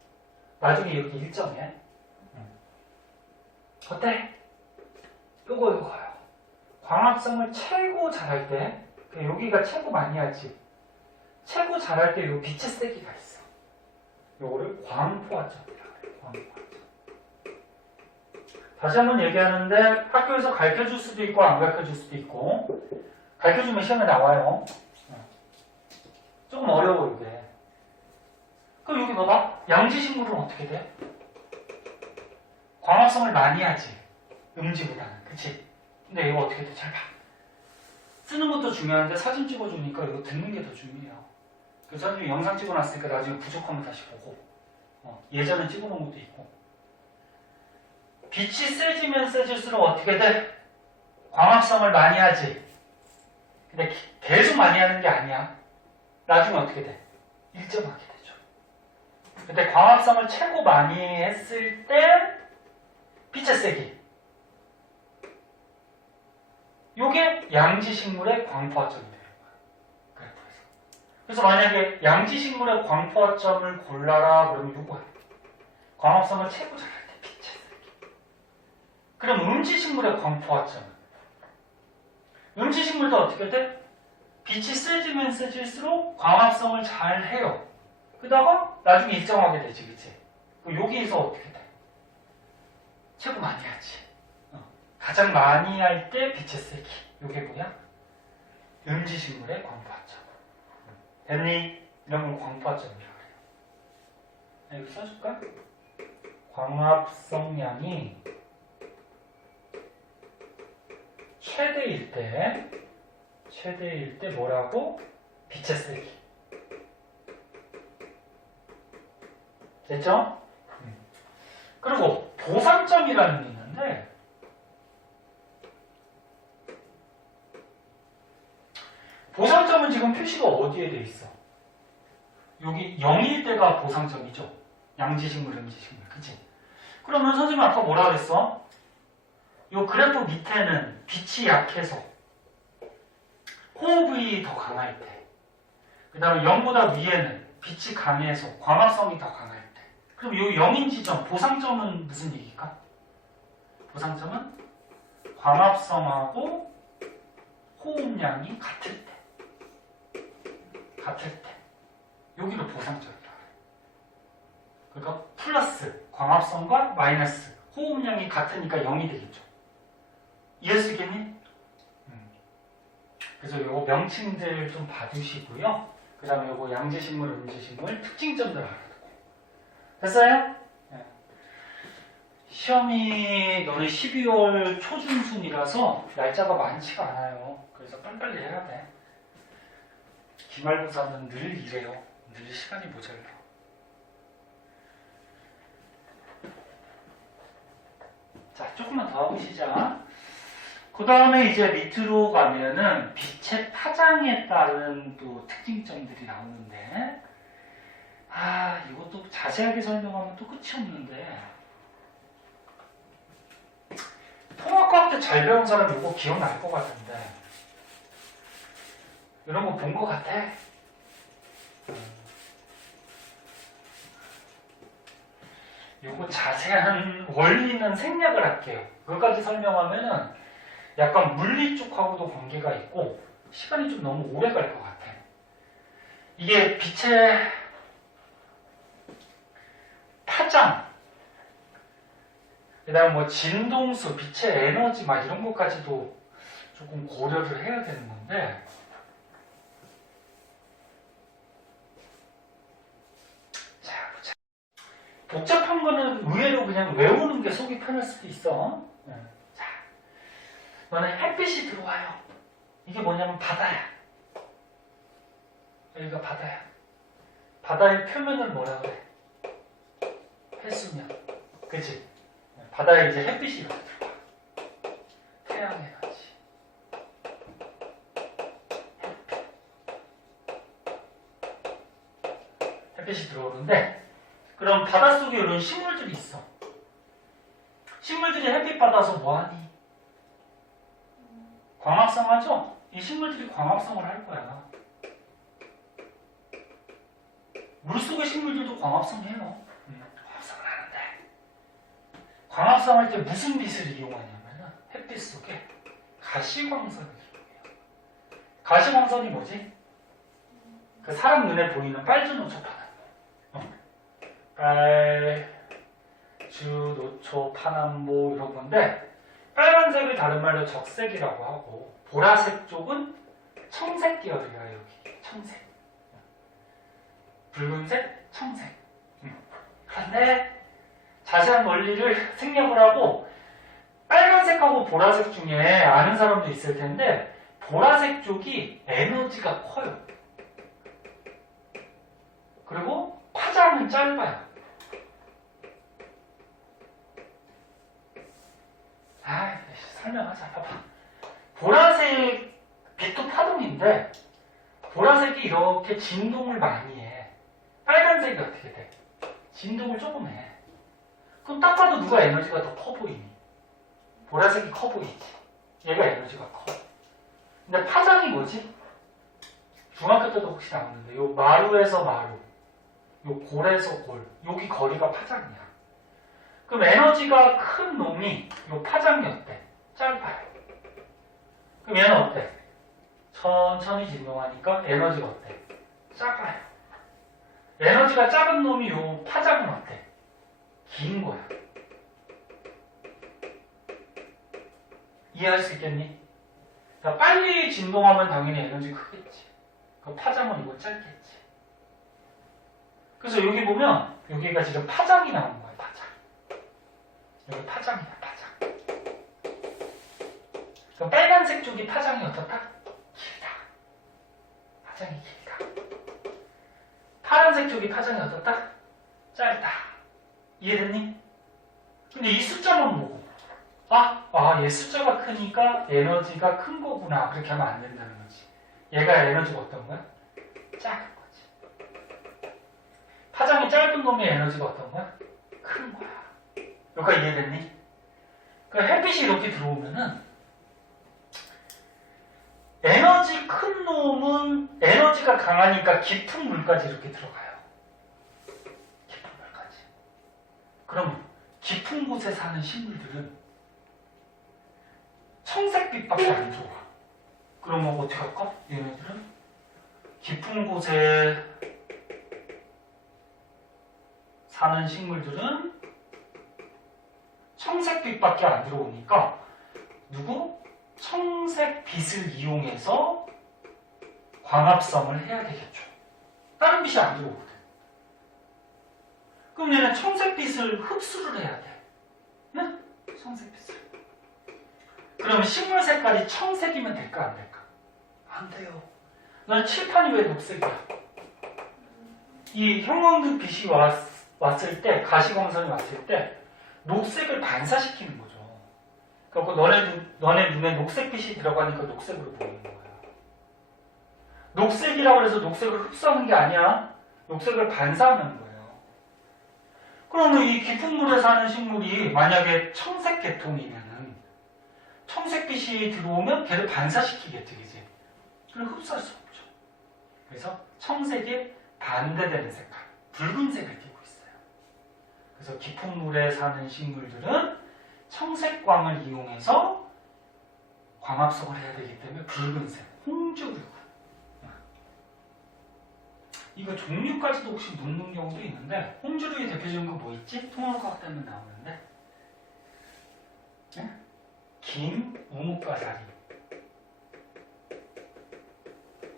나중에 이렇게 일정해. 어때? 요거요. 광합성을 최고 잘할 때, 여기가 최고 많이 하지. 최고 잘할 때 요 빛의 세기가 있어. 요거를 광포화점이라고 해요. 광포화점. 다시 한번 얘기하는데 학교에서 가르쳐줄 수도 있고 안 가르쳐줄 수도 있고, 가르쳐주면 시험에 나와요. 조금 어려워 이게. 그럼 여기 봐봐. 양지식물은 어떻게 돼? 광합성을 많이 하지. 음지보다는. 그치? 근데 이거 어떻게 돼? 잘 봐. 쓰는 것도 중요한데 사진 찍어주니까 이거 듣는 게 더 중요해요. 그래서 선생님이 영상 찍어놨으니까 나중에 부족하면 다시 보고, 예전에 찍어놓은 것도 있고. 빛이 세지면 세질수록 어떻게 돼? 광합성을 많이 하지. 근데 계속 많이 하는 게 아니야. 나중에 어떻게 돼? 일정하게 되죠. 근데 광합성을 최고 많이 했을 때 빛의 세기 요게 양지식물의 광포화점이 되는 거야. 그래프에서. 그래서 만약에 양지식물의 광포화점을 골라라 그러면 요거야. 광합성을 최고 잘할 때 빛의 세기. 그럼 음지식물의 광포화점은? 음지식물도 어떻게 돼? 빛이 세지면 세질수록 광합성을 잘 해요. 그러다가 나중에 일정하게 되지, 그치? 여기에서 어떻게 돼? 최고 많이 하지. 가장 많이 할 때 빛의 세기. 이게 뭐야? 음지식물의 광포화점. 됐니? 이런 걸 광포화점이라고 그래요. 여기 써줄까? 광합성량이 최대일 때 뭐라고? 빛의 세기. 됐죠? 그리고 보상점이라는 게 있는데 보상점은 지금 표시가 어디에 돼 있어? 여기 0일 때가 보상점이죠. 양지식물, 음지식물. 그치? 그러면 선생님 아까 뭐라 그랬어? 요 그래프 밑에는 빛이 약해서 호흡이 더 강할 때, 그 다음에 0보다 위에는 빛이 강해서 광합성이 더 강할 때. 그럼 요 0인 지점, 보상점은 무슨 얘기일까? 보상점은 광합성하고 호흡량이 같을 때. 여기를 보상점이라고 해요. 그러니까 플러스 광합성과 마이너스 호흡량이 같으니까 0이 되겠죠. 이해할 수 있겠니? 그래서 요거 명칭들 좀 봐주시고요. 그 다음에 요거 양지식물, 음지식물 특징점들 알아두고. 됐어요? 네. 시험이 너네 12월 초중순이라서 날짜가 많지가 않아요. 그래서 빨리빨리 해야 돼. 기말고사는 늘 이래요. 늘 시간이 모자라. 자, 조금만 더 하고 시작. 그 다음에 이제 밑으로 가면은 빛의 파장에 따른 또 특징점들이 나오는데, 이것도 자세하게 설명하면 또 끝이 없는데, 통합과학 때 잘 배운 사람 이거 기억날 것 같은데, 이런 거 본 것 같아? 요거 자세한 원리는 생략을 할게요. 그것까지 설명하면은 약간 물리 쪽하고도 관계가 있고 시간이 좀 너무 오래 갈 것 같아. 이게 빛의 파장, 그 다음 뭐 진동수, 빛의 에너지 막 이런 것까지도 조금 고려를 해야 되는 건데, 자, 보자. 복잡한 거는 의외로 그냥 외우는 게 속이 편할 수도 있어. 자, 너는 햇빛이 들어와요. 이게 뭐냐면 바다야. 여기가 바다야. 바다의 표면을 뭐라 그래? 해수면. 그치? 바다에 이제 햇빛이 이렇게 들어와. 태양 에너지. 햇빛이 들어오는데, 그럼 바닷속에 이런 식물들이 있어. 식물들이 햇빛 받아서 뭐하니? 광합성 하죠? 이 식물들이 광합성을 할 거야. 물속의 식물들도 광합성해요. 광합성을 하는데, 광합성할 때 무슨 빛을 이용하냐면 햇빛 속에 가시광선을 이용해요. 가시광선이 뭐지? 그 사람 눈에 보이는 빨주 노초 파남보, 빨주 노초 파남보 이런 건데, 빨간색을 다른 말로 적색이라고 하고 보라색 쪽은 청색 계열이야. 여기 청색, 붉은색, 청색. 그런데 자세한 원리를 생략을 하고 빨간색하고 보라색 중에 아는 사람도 있을 텐데, 보라색 쪽이 에너지가 커요. 그리고 파장은 짧아요. 설명하자. 봐봐. 보라색 빛도 파동인데 보라색이 이렇게 진동을 많이 해. 빨간색이 어떻게 돼? 진동을 조금 해. 그럼 딱 봐도 누가 에너지가 더 커 보이니? 보라색이 커 보이지. 얘가 에너지가 커. 근데 파장이 뭐지? 중학교 때도 혹시 나오는데 요 마루에서 마루, 요 골에서 골, 여기 거리가 파장이야. 그럼 에너지가 큰 놈이 요 파장이 어때? 짧아요. 그럼 얘는 어때? 천천히 진동하니까 에너지가 어때? 작아요. 에너지가 작은 놈이 요 파장은 어때? 긴 거야. 이해할 수 있겠니? 그러니까 빨리 진동하면 당연히 에너지 크겠지. 그 파장은 이거 짧겠지. 그래서 여기 보면 여기가 지금 파장이 나오는 거야. 파장. 여기 파장이야. 파장. 그 빨간색 쪽이 파장이 어떻다? 길다. 파장이 길다. 파란색 쪽이 파장이 어떻다? 짧다. 이해됐니? 근데 이 숫자만 보고 얘 숫자가 크니까 에너지가 큰 거구나. 그렇게 하면 안 된다는 거지. 얘가 에너지가 어떤 거야? 작은 거지. 파장이 짧은 놈의 에너지가 어떤 거야? 큰 거야. 여기까지 이해됐니? 그러니까 햇빛이 이렇게 들어오면은 에너지 큰 놈은 에너지가 강하니까 깊은 물까지 이렇게 들어가요. 깊은 물까지. 그럼 깊은 곳에 사는 식물들은 청색빛밖에 안 들어와. 그러면 어떻게 할까? 얘네들은 깊은 곳에 사는 식물들은 청색빛밖에 안 들어오니까 누구? 청색빛을 이용해서 광합성을 해야 되겠죠. 다른 빛이 안 들어오거든. 그럼 얘는 청색빛을 흡수를 해야 돼. 네? 청색빛을. 그러면 식물 색깔이 청색이면 될까 안 될까? 안 돼요. 넌 칠판이 왜 녹색이야? 이 형광등 빛이 왔을 때, 가시광선이 왔을 때 녹색을 반사시키는 거죠. 그래서 너네 눈에 녹색빛이 들어가니까 녹색으로 보이는 거야. 녹색이라고 해서 녹색을 흡수하는 게 아니야. 녹색을 반사하는 거예요. 그러면 이 깊은 물에 사는 식물이 만약에 청색 계통이면은 청색빛이 들어오면 걔를 반사시키겠지, 그지? 그럼 흡수할 수 없죠. 그래서 청색에 반대되는 색깔, 붉은색을 띠고 있어요. 그래서 깊은 물에 사는 식물들은 청색광을 이용해서 광합성을 해야 되기 때문에 붉은색, 홍주류. 이거 종류까지도 혹시 묻는 경우도 있는데 홍주류의 대표적인 거 뭐 있지? 통합과학 때문에 나오는데 네? 긴 우뭇가사리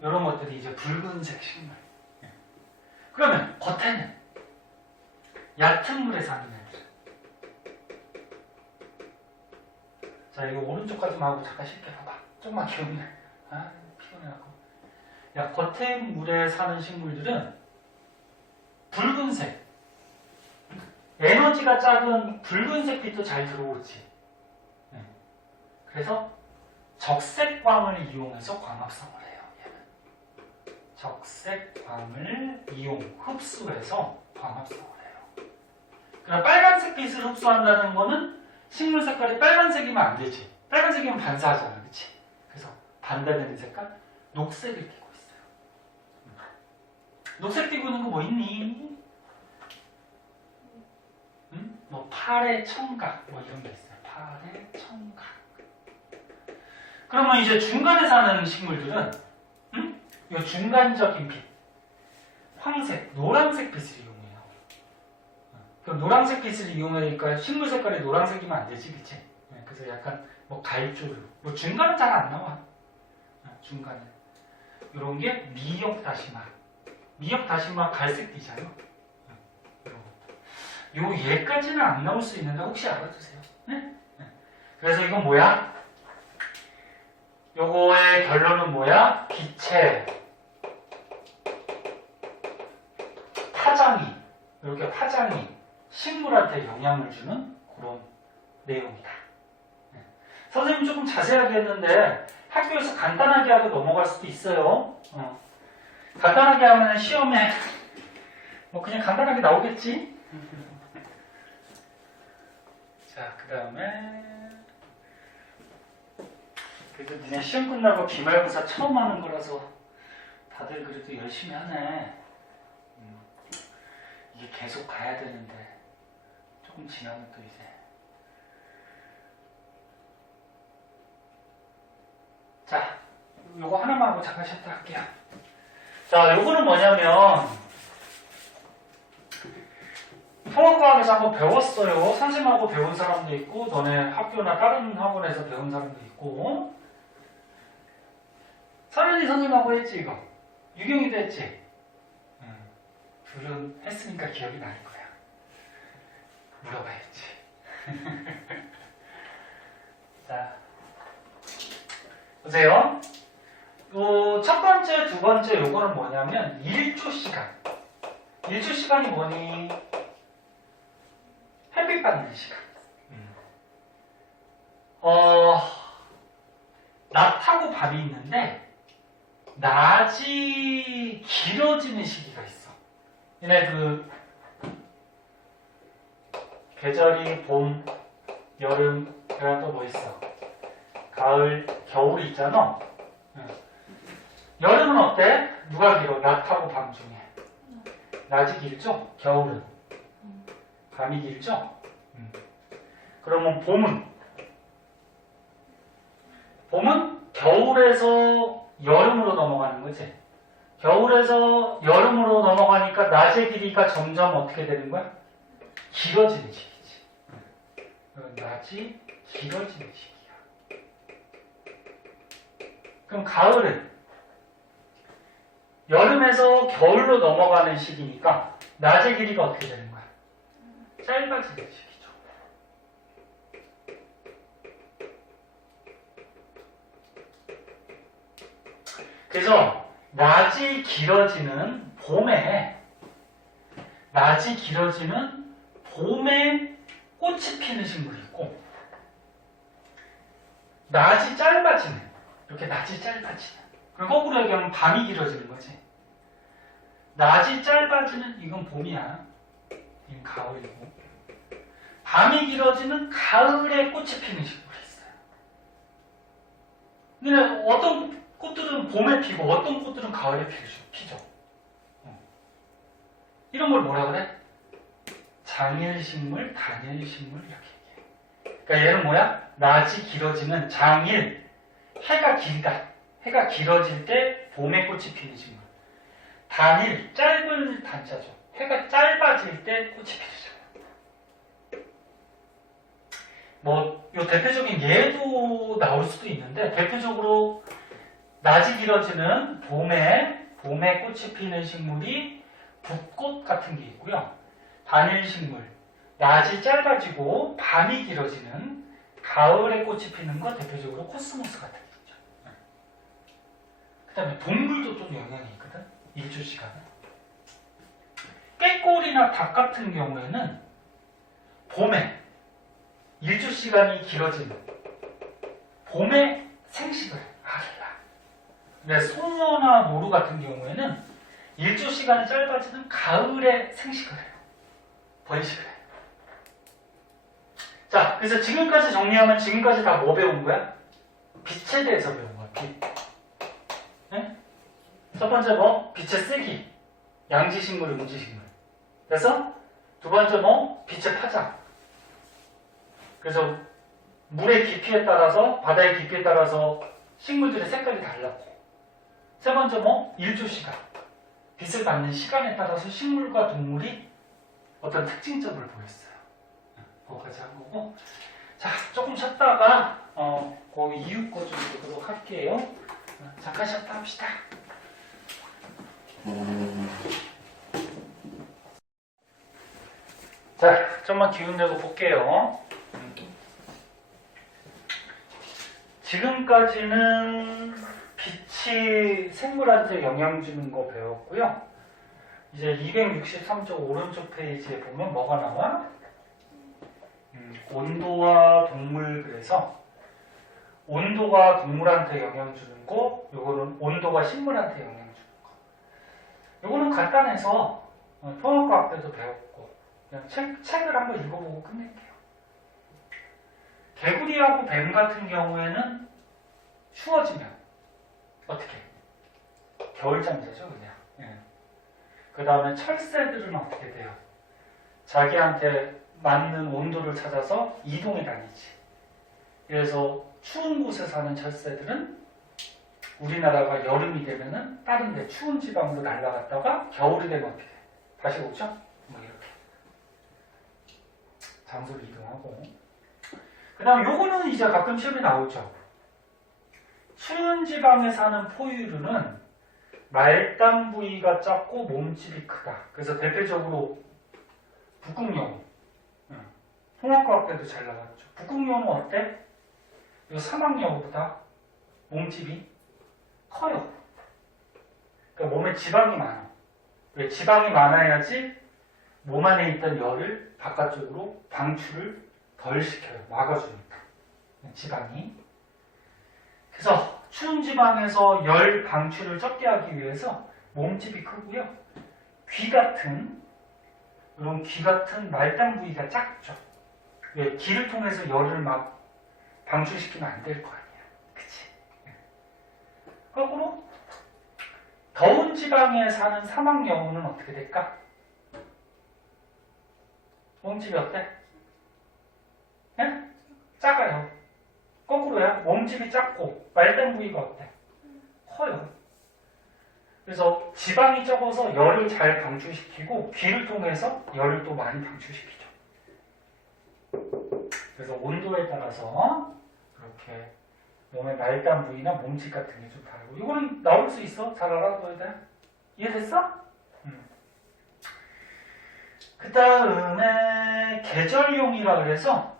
이런 것들이 이제 붉은색 식물. 그러면 겉에는 얕은 물에 사는 애들. 자, 이거 오른쪽까지만 하고 잠깐 쉽게 봐봐. 조금만 기운내. 피곤해갖고. 야, 겉에 물에 사는 식물들은 붉은색. 에너지가 작은 붉은색 빛도 잘 들어오지. 그래서 적색광을 이용해서 광합성을 해요. 얘는. 적색광을 흡수해서 광합성을 해요. 그럼 빨간색 빛을 흡수한다는 거는 식물 색깔이 빨간색이면 안 되지. 빨간색이면 반사하잖아, 그렇지? 그래서 반대되는 색깔, 녹색을 띠고 있어요. 녹색 띠고 있는 거 뭐 있니? 응? 뭐 팔의 청각, 뭐 이런 게 있어요. 팔의 청각. 그러면 이제 중간에 사는 식물들은 이 중간적인 빛, 황색, 노란색 빛을 이용해요. 그럼 노란색 빛을 이용하니까 식물 색깔이 노란색이면 안 되지, 그치? 그래서 약간 뭐 갈조류, 뭐 중간은 잘 안 나와. 중간에 이런 게 미역 다시마, 미역 다시마 갈색 띠잖아. 요 얘까지는 안 나올 수 있는데 혹시 알아두세요. 네? 그래서 이건 뭐야? 요거의 결론은 뭐야? 빛의 파장이, 이렇게 파장이 식물한테 영향을 주는 그런 내용이다. 선생님 조금 자세하게 했는데 학교에서 간단하게 하고 넘어갈 수도 있어요. 간단하게 하면 시험에 뭐 그냥 간단하게 나오겠지? 자, 그 다음에 그래도 니네 시험 끝나고 기말고사 처음 하는 거라서 다들 그래도 열심히 하네. 이게 계속 가야 되는데 조금 지나면 또 이제. 자, 요거 하나만 하고 잠깐 쉬었다 할게요. 자, 요거는 뭐냐면 통합과학에서 한번 배웠어요. 선생님하고 배운 사람도 있고 너네 학교나 다른 학원에서 배운 사람도 있고. 서른이 선생님하고 했지 이거. 유경이도 했지. 둘은 했으니까 기억이 날 거야. 물어봐야지. 자, 보세요. 요 첫 번째, 두 번째 요거는 뭐냐면 1조 시간. 1조 시간이 뭐니? 햇빛 받는 시간. 낮하고 밤이 있는데 낮이 길어지는 시기가 있어. 얘네 그 계절이 봄, 여름, 그리고 또 뭐 있어? 가을, 겨울이 있잖아. 여름은 어때? 누가 길어? 낮하고 밤 중에. 낮이 길죠? 겨울은. 밤이 길죠? 그러면 봄은? 봄은 겨울에서 여름으로 넘어가는 거지. 겨울에서 여름으로 넘어가니까 낮의 길이가 점점 어떻게 되는 거야? 길어지는 시기지. 낮이 길어지는 시기야. 그럼 가을은? 여름에서 겨울로 넘어가는 시기니까 낮의 길이가 어떻게 되는 거야? 짧아지는 시기죠. 그래서 낮이 길어지는 봄에 꽃이 피는 식물이 있고, 낮이 짧아지는, 이렇게 낮이 짧아지는, 그리고 거꾸로 얘기하면 밤이 길어지는 거지. 낮이 짧아지는, 이건 봄이야. 이건 가을이고. 밤이 길어지는 가을에 꽃이 피는 식물이 있어요. 근데 어떤 꽃들은 봄에 피고 어떤 꽃들은 가을에 피죠. 이런 걸 뭐라 그래? 장일식물, 단일식물 이렇게 얘기해. 그러니까 얘는 뭐야? 낮이 길어지는 장일, 해가 길다. 해가 길어질 때 봄에 꽃이 피는 식물. 단일, 짧은 단자죠. 해가 짧아질 때 꽃이 피잖아. 뭐, 요 대표적인 예도 나올 수도 있는데, 대표적으로 낮이 길어지는 봄에 꽃이 피는 식물이 붓꽃 같은 게 있고요. 단일식물, 낮이 짧아지고 밤이 길어지는 가을에 꽃이 피는 거 대표적으로 코스모스 같은 게 있죠. 그 다음에 동물도 좀 영향이 있거든. 일조 시간은. 꾀꼬리나 닭 같은 경우에는 봄에 일조 시간이 길어지는 봄에 생식을 하기라. 근데 송어나 노루 같은 경우에는 일조 시간이 짧아지는 가을에 생식을 해요. 번식을 해요. 자, 그래서 지금까지 정리하면 지금까지 다 뭐 배운 거야? 빛에 대해서 배운 거야. 빛. 네? 첫 번째 뭐? 빛의 세기. 양지식물, 음지식물. 그래서 두 번째 뭐? 빛의 파장. 그래서 물의 깊이에 따라서, 바다의 깊이에 따라서 식물들의 색깔이 달랐고. 세 번째 뭐? 일조시간. 빛을 받는 시간에 따라서 식물과 동물이 어떤 특징점을 보였어요. 그거까지 한 거고. 자, 조금 쉬었다가 그 이유 거 좀 보도록 할게요. 잠깐 쉬었다 합시다. 자, 좀만 기운 내고 볼게요. 지금까지는 빛이 생물한테 영향 주는 거 배웠고요. 이제 263쪽 오른쪽 페이지에 보면 뭐가 나와? 온도와 동물. 그래서 온도가 동물한테 영향 주는 거, 요거는 온도가 식물한테 영향 주는 거. 요거는 간단해서 통합과학 때도 배웠고 그냥 책을 한번 읽어보고 끝낼게요. 개구리하고 뱀 같은 경우에는 추워지면 어떻게? 겨울잠 자죠 그냥. 예. 그 다음에 철새들은 어떻게 돼요? 자기한테 맞는 온도를 찾아서 이동해 다니지. 그래서 추운 곳에 사는 철새들은 우리나라가 여름이 되면은 다른 데 추운 지방으로 날아갔다가 겨울이 되면 어떻게 돼? 다시 오죠? 뭐 이렇게 장소를 이동하고. 그 다음 요거는 이제 가끔 시험에 나오죠. 추운 지방에 사는 포유류는 말단 부위가 작고 몸집이 크다. 그래서 대표적으로 북극여우, 홍합과학 때도 잘 나왔죠. 북극여우는 어때? 이 사막여우보다 몸집이 커요. 그러니까 몸에 지방이 많아. 왜? 지방이 많아야지 몸 안에 있던 열을 바깥쪽으로 방출을 덜 시켜요. 막아주니까. 지방이. 그래서 추운 지방에서 열 방출을 적게 하기 위해서 몸집이 크고요. 이런 귀 같은 말단 부위가 작죠. 왜? 귀를 통해서 열을 막 방출시키면 안 될 거 아니야. 그치? 거꾸로 더운 지방에 사는 사막여우는 어떻게 될까? 몸집이 어때? 예? 작아요. 거꾸로야. 몸집이 작고 말단 부위가 어때? 커요. 그래서 지방이 적어서 열을 잘 방출시키고 귀를 통해서 열을 또 많이 방출시키죠. 그래서 온도에 따라서 이렇게 몸의 말단 부위나 몸집 같은 게 좀 다르고. 이거는 나올 수 있어. 잘 알아둬야 돼. 이해됐어? 그 다음에 계절용이라 그래서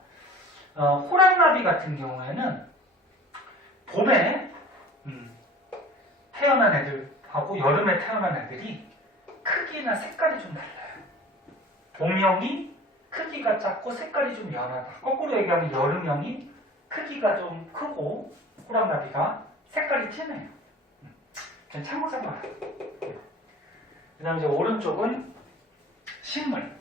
호랑나비 같은 경우에는 봄에 태어난 애들하고 여름에 태어난 애들이 크기나 색깔이 좀 달라요. 봄형이 크기가 작고 색깔이 좀 연하다. 거꾸로 얘기하면 여름형이 크기가 좀 크고 호랑나비가 색깔이 진해요. 참고삼아. 그 다음 이제 오른쪽은 식물.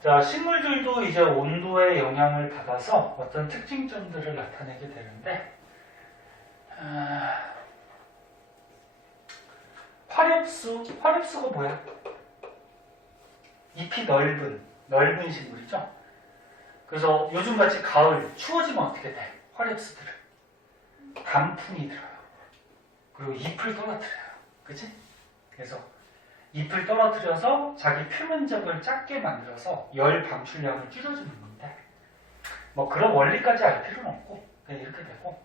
자, 식물들도 이제 온도의 영향을 받아서 어떤 특징점들을 나타내게 되는데, 화렵수가 뭐야? 잎이 넓은 식물이죠. 그래서 요즘같이 가을 추워지면 어떻게 돼? 화렵수들은 단풍이 들어요. 그리고 잎을 떨어뜨려요. 그치? 그래서 잎을 떨어뜨려서 자기 표면적을 작게 만들어서 열 방출량을 줄여주는 건데, 뭐 그런 원리까지 알 필요는 없고 그냥 이렇게 되고.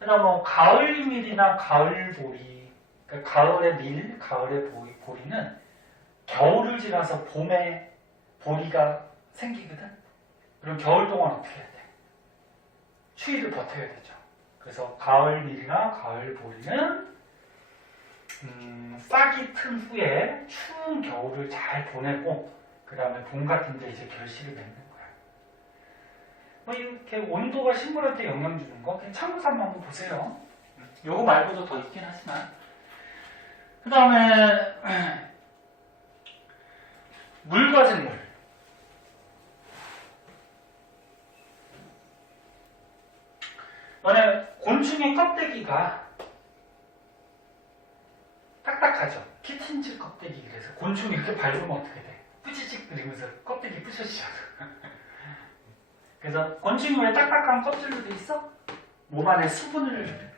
그다음 뭐 가을밀이나 가을보리, 그러니까 가을의 밀, 가을의 보리는 겨울을 지나서 봄에 보리가 생기거든. 그럼 겨울 동안 어떻게 해야 돼? 추위를 버텨야 되죠. 그래서 가을밀이나 가을보리는 싹이 튼 후에 추운 겨울을 잘 보내고 그 다음에 봄 같은 데 이제 결실을 맺는 거야. 뭐 이렇게 온도가 식물한테 영향 주는 거 그냥 참고삼아 한번 보세요. 요거 말고도 더 있긴 하지만. 그 다음에 물과 생물. 만약 곤충의 껍데기가 딱딱하죠. 키틴질 껍데기. 그래서 곤충이 이렇게 밟으면 어떻게 돼? 뿌지직 그리면서 kop데기 부셔지죠. 그래서 곤충이 왜 딱딱한 껍질로 돼 있어? 몸 안에 수분을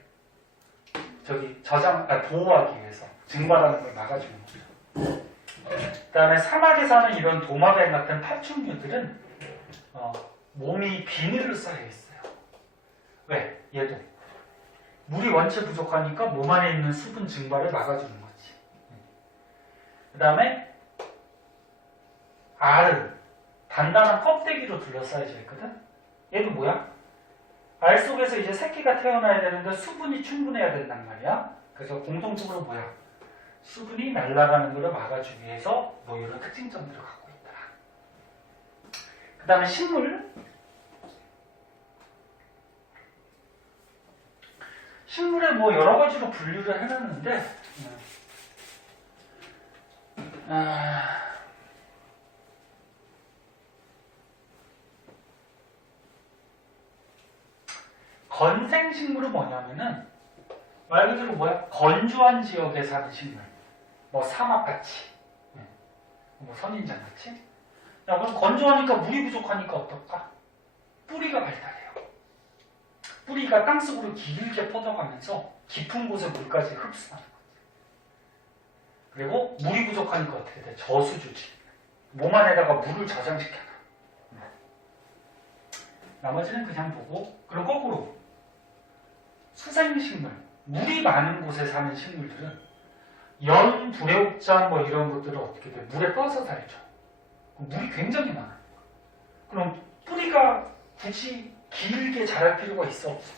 보호하기 위해서 증발하는 걸 막아주는 거죠. 그 다음에 사막에 사는 이런 도마뱀 같은 파충류들은 몸이 비늘로 쌓여 있어요. 왜? 얘도 물이 원체 부족하니까 몸 안에 있는 수분 증발을 막아주는 거지. 그 다음에 알은 단단한 껍데기로 둘러싸여져 있거든. 얘도 뭐야? 알 속에서 이제 새끼가 태어나야 되는데 수분이 충분해야 된단 말이야. 그래서 공통적으로 뭐야? 수분이 날아가는 것을 막아주기 위해서 뭐 이런 특징점들을 갖고 있더라. 그 다음에 식물에 뭐 여러 가지로 분류를 해놨는데, 건생식물은 뭐냐면은 말 그대로 뭐야? 건조한 지역에 사는 식물. 뭐 사막같이, 뭐 선인장같이. 자, 그럼 건조하니까 물이 부족하니까 어떨까? 뿌리가 발달해요. 뿌리가 땅속으로 길게 뻗어가면서 깊은 곳의 물까지 흡수하는 거죠. 그리고 물이 부족하니까 어떻게 돼? 저수주지. 몸 안에다가 물을 저장시켜놔. 나머지는 그냥 보고. 그럼 거꾸로 수생식물, 물이 많은 곳에 사는 식물들은 연, 불애옥장 뭐 이런 것들은 어떻게 돼? 물에 떠서 살죠. 물이 굉장히 많아요. 그럼 뿌리가 굳이 길게 자랄 필요가 있어? 없어?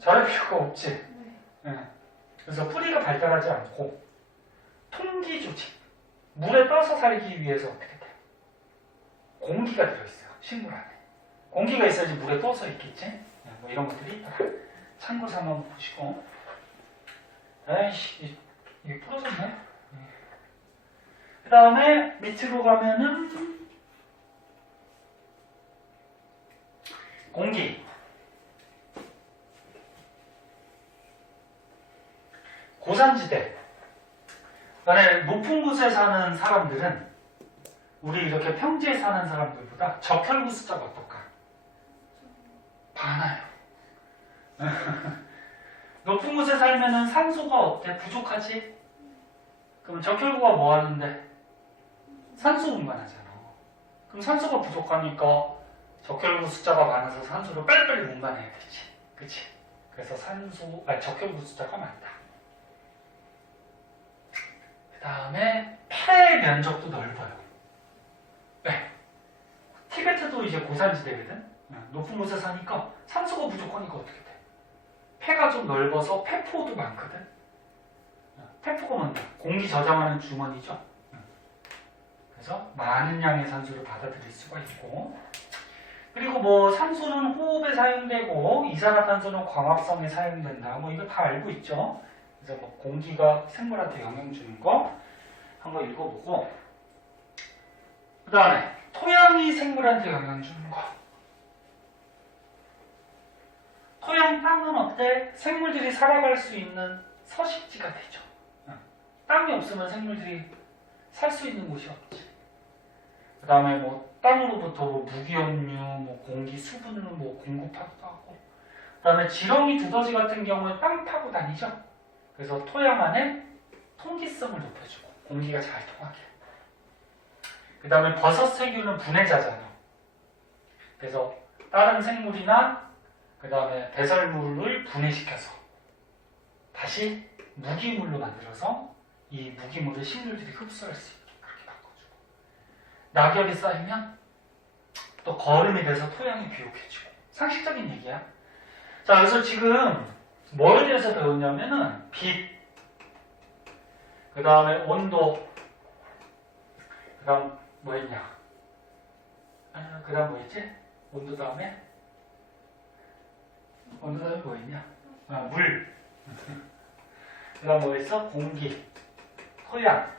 자랄 필요가 없지. 네. 그래서 뿌리가 발달하지 않고 통기 조직, 물에 떠서 살기 위해서 어떻게 돼요? 공기가 들어있어요. 식물 안에. 공기가 있어야지 물에 떠서 있겠지? 네, 뭐 이런 것들이 있다. 참고 삼아 한번 보시고. 에이씨, 이게 부러졌네. 그 다음에 밑으로 가면은 공기. 고산지대. 그다음에 높은 곳에 사는 사람들은 우리 이렇게 평지에 사는 사람들보다 적혈구 숫자가 어떨까? 많아요. 높은 곳에 살면은 산소가 어때? 부족하지? 그럼 적혈구가 뭐 하는데? 산소 운반하잖아. 그럼 산소가 부족하니까 적혈구 숫자가 많아서 산소를 빨리빨리 운반해야 되지. 그치? 그래서 적혈구 숫자가 많다. 그 다음에 폐 면적도 넓어요. 네. 티베트도 이제 고산지대거든? 높은 곳에 사니까 산소가 부족하니까 어떻게 돼? 폐가 좀 넓어서 폐포도 많거든? 폐포가 뭔데? 공기 저장하는 주머니죠? 그래서 많은 양의 산소를 받아들일 수가 있고, 그리고 뭐 산소는 호흡에 사용되고 이산화탄소는 광합성에 사용된다. 뭐 이거 다 알고 있죠? 그래서 뭐 공기가 생물한테 영향 주는 거 한번 읽어보고, 그 다음에 토양이 생물한테 영향 주는 거. 토양 땅은 어때? 생물들이 살아갈 수 있는 서식지가 되죠. 땅이 없으면 생물들이 살 수 있는 곳이 없지. 그 다음에 뭐 땅으로부터 뭐 무기염류, 뭐 공기 수분을 뭐 공급하기도 하고, 그 다음에 지렁이 두더지 같은 경우에 땅 타고 다니죠. 그래서 토양 안에 통기성을 높여주고 공기가 잘 통하게. 그 다음에 버섯 세균은 분해자잖아. 그래서 다른 생물이나 그 다음에 배설물을 분해시켜서 다시 무기물로 만들어서 이 무기물을 식물들이 흡수할 수 있게 그렇게 바꿔주고, 낙엽이 쌓이면 또 거름이 돼서 토양이 비옥해지고. 상식적인 얘기야. 자, 그래서 지금 뭐에 대해서 배웠냐면은 빛, 그 다음에 온도, 그 다음 뭐 했냐? 그 다음 뭐 했지? 온도 다음에 뭐 했냐? 물. 그 다음 뭐 했어? 공기, 토양.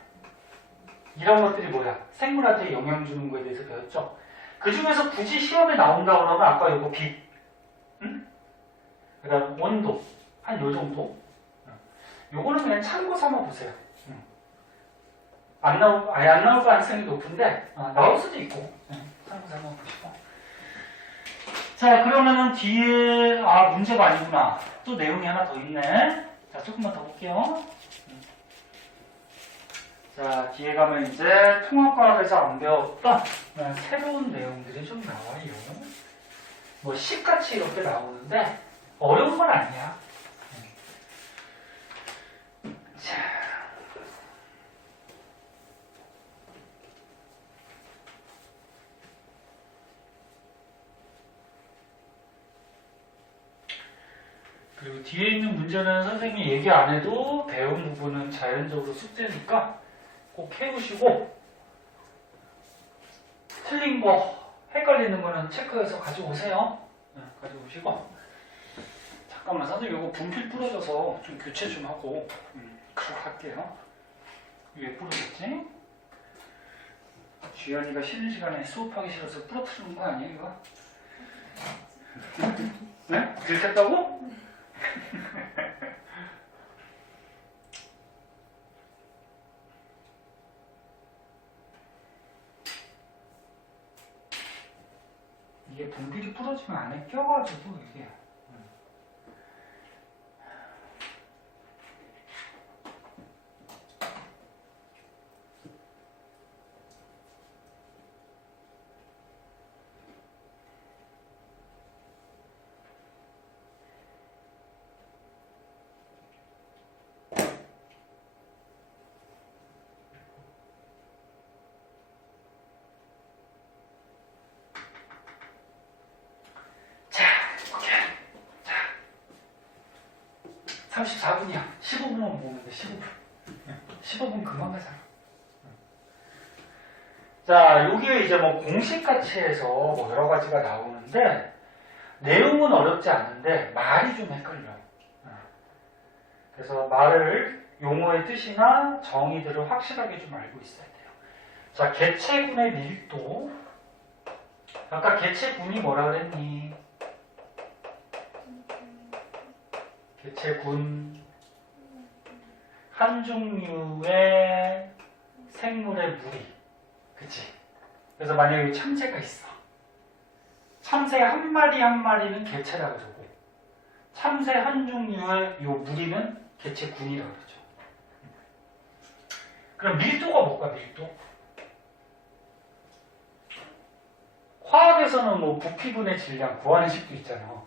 이런 것들이 뭐야? 생물한테 영향 주는 거에 대해서 배웠죠? 그 중에서 굳이 시험에 나온다 그러면 아까 이거 빛, 응? 그 다음 온도, 한 요 정도. 요거는 그냥 참고 삼아 보세요. 아예 안 나올 가능성이 높은데, 나올 수도 있고, 참고 삼아 보시고. 자, 그러면은 뒤에, 문제가 아니구나. 또 내용이 하나 더 있네. 자, 조금만 더 볼게요. 자, 뒤에 가면 이제 통합과학에서 안 배웠던 새로운 내용들이 좀 나와요. 뭐 식같이 이렇게 나오는데 어려운 건 아니야. 자, 그리고 뒤에 있는 문제는 선생님이 얘기 안 해도 배운 부분은 자연적으로 숙제니까 꼭 해보시고, 틀린 거, 헷갈리는 거는 체크해서 가져오세요. 가져오시고. 잠깐만, 선생님 이거 분필 부러져서 좀 교체 좀 하고 그러고 할게요. 왜 부러졌지? 주연이가 쉬는 시간에 수업하기 싫어서 부러뜨리는 거 아니에요, 이거? 네? 들켰다고? 이게 분필이 부러지면 안에 껴가지고 이게 자, 오케이. 자, 34분이야. 15분은 모으는데 15분. 15분 금방 가잖아. 자, 여기에 이제 뭐 공식같이 해서 뭐 여러 가지가 나오는데 내용은 어렵지 않은데 말이 좀 헷갈려. 그래서 말을 용어의 뜻이나 정의들을 확실하게 좀 알고 있어야 돼요. 자, 개체군의 밀도. 아까 개체군이 뭐라 그랬니? 개체군 한 종류의 생물의 무리. 그치? 그래서 만약에 참새가 있어. 참새 한 마리 한 마리는 개체라고 그러고 참새 한 종류의 요 무리는 개체군이라고 그러죠. 그럼 밀도가 뭘까? 밀도? 화학에서는 뭐 부피분의 질량 구하는 식도 있잖아.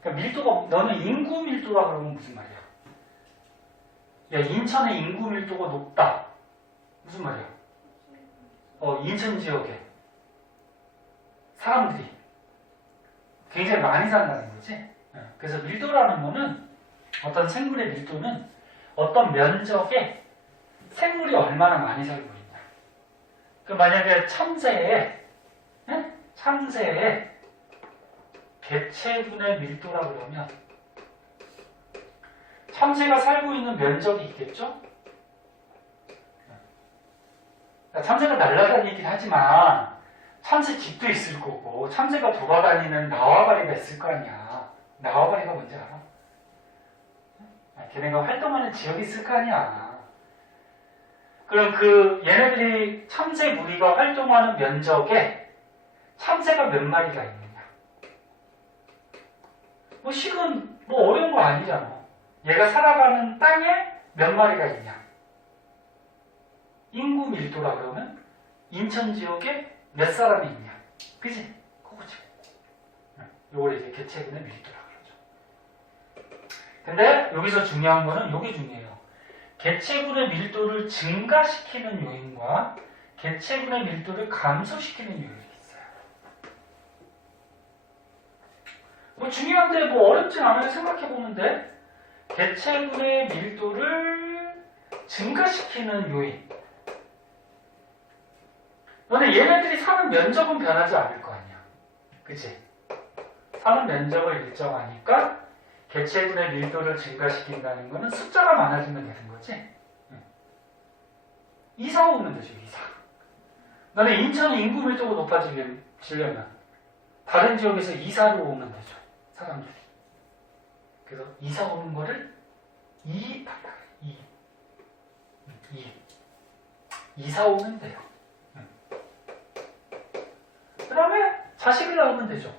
그러니까 밀도가 너는 인구 밀도라 그러면 무슨 말이야? 야, 인천의 인구 밀도가 높다. 무슨 말이야? 인천 지역에 사람들이 굉장히 많이 산다는 거지. 그래서 밀도라는 거는 어떤 생물의 밀도는 어떤 면적에 생물이 얼마나 많이 살고 있냐. 그 만약에 참새의 개체군의 밀도라 그러면 참새가 살고 있는 면적이 있겠죠? 참새가 날아다니긴 하지만 참새 집도 있을 거고 참새가 돌아다니는 나와바리가 있을 거 아니야. 나와바리가 뭔지 알아? 걔네가 활동하는 지역이 있을 거 아니야. 그럼 그 얘네들이 참새 무리가 활동하는 면적에 참새가 몇 마리가 있느냐? 뭐 식은 뭐 어려운 거 아니잖아. 얘가 살아가는 땅에 몇 마리가 있냐? 인구 밀도라 그러면 인천 지역에 몇 사람이 있냐? 그지? 그거지. 요걸 이제 개체군의 밀도라 그러죠. 근데 여기서 중요한 거는 요게 중요해요. 개체군의 밀도를 증가시키는 요인과 개체군의 밀도를 감소시키는 요인이 있어요. 뭐 중요한데 뭐 어렵진 않아요. 생각해 보는데 개체군의 밀도를 증가시키는 요인. 너네 얘네들이 사는 면적은 변하지 않을 거 아니야. 그치? 사는 면적을 일정하니까 개체군의 밀도를 증가시킨다는 거는 숫자가 많아지면 되는 거지. 이사 오면 되죠, 이사. 너네 인천의 인구 밀도가 높아지려면 다른 지역에서 이사로 오면 되죠, 사람들이. 그래서 이사 오는 거를 이입한다. 이사 오면 돼요. 그 다음에 자식을 낳으면 되죠.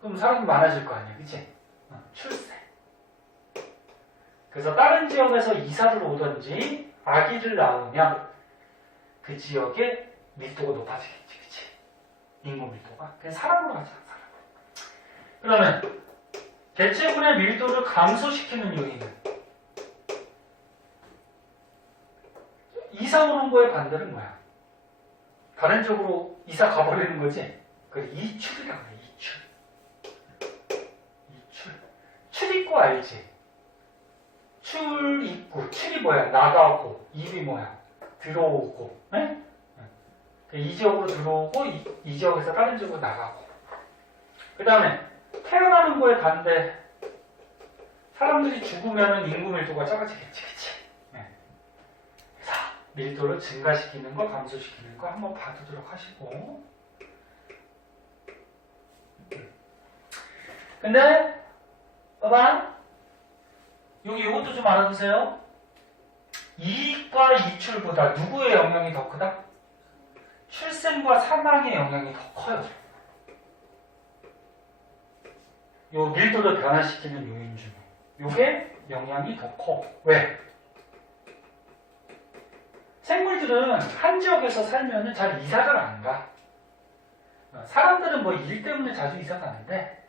그럼 사람이 많아질 거 아니야, 그치? 출세. 그래서 다른 지역에서 이사를 오든지 아기를 낳으면 그 지역의 밀도가 높아지겠지, 그치? 인구 밀도가. 그냥 사람으로 가자, 사람. 그러면 개체군의 밀도를 감소시키는 요인은 이사 오는 거의 반대는 뭐야? 다른 쪽으로 이사 가버리는 거지? 그래, 이출이라고 그래, 이출. 출입구 알지? 출입구. 출이 뭐야? 나가고. 입이 뭐야? 들어오고. 네? 이 지역으로 들어오고, 이 지역에서 다른 지역으로 나가고. 그 다음에, 태어나는 거에 반대. 사람들이 죽으면 인구 밀도가 작아지겠지, 그치? 네. 자, 밀도를 증가시키는 거, 감소시키는 거 한번 봐두도록 하시고. 근데 봐봐. 여기 이것도 좀 알아두세요. 이익과 이출보다 누구의 영향이 더 크다? 출생과 사망의 영향이 더 커요. 요 밀도를 변화시키는 요인 중에 요게 영향이 더 커. 왜? 생물들은 한 지역에서 살면은 잘 이사를 안 가. 사람들은 뭐 일 때문에 자주 이사 가는데,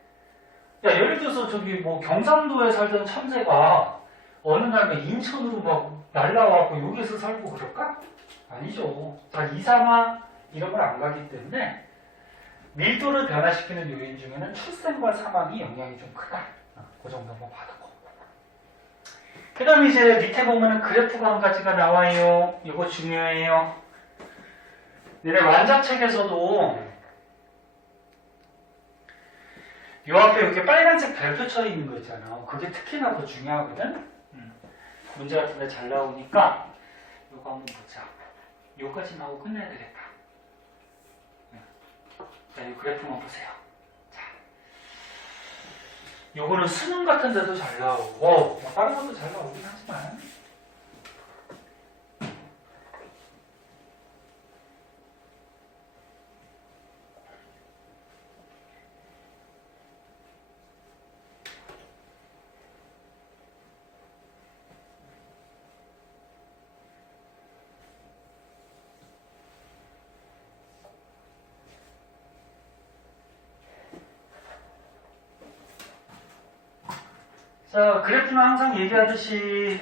야, 예를 들어서 저기 뭐 경상도에 살던 참새가 어느 날 인천으로 막 날라와갖고 여기서 살고 그럴까? 아니죠. 잘 이사나 이런 걸 안 가기 때문에 밀도를 변화시키는 요인 중에는 출생과 사망이 영향이 좀 크다. 그 정도만 봐두고. 그 다음에 이제 밑에 보면은 그래프가 한 가지가 나와요. 이거 중요해요. 얘네 완자책에서도 요 앞에 이렇게 빨간색 별표 쳐 있는 거 있잖아. 그게 특히나 더 중요하거든. 문제 같은데 잘 나오니까 요거 한번 보자. 요까지 나오고 끝내야 되겠다. 자, 이 그래프만 보세요. 자, 요거는 수능 같은 데도 잘 나오고, 뭐 다른 것도 잘 나오긴 하지만. 자, 그래프는 항상 얘기하듯이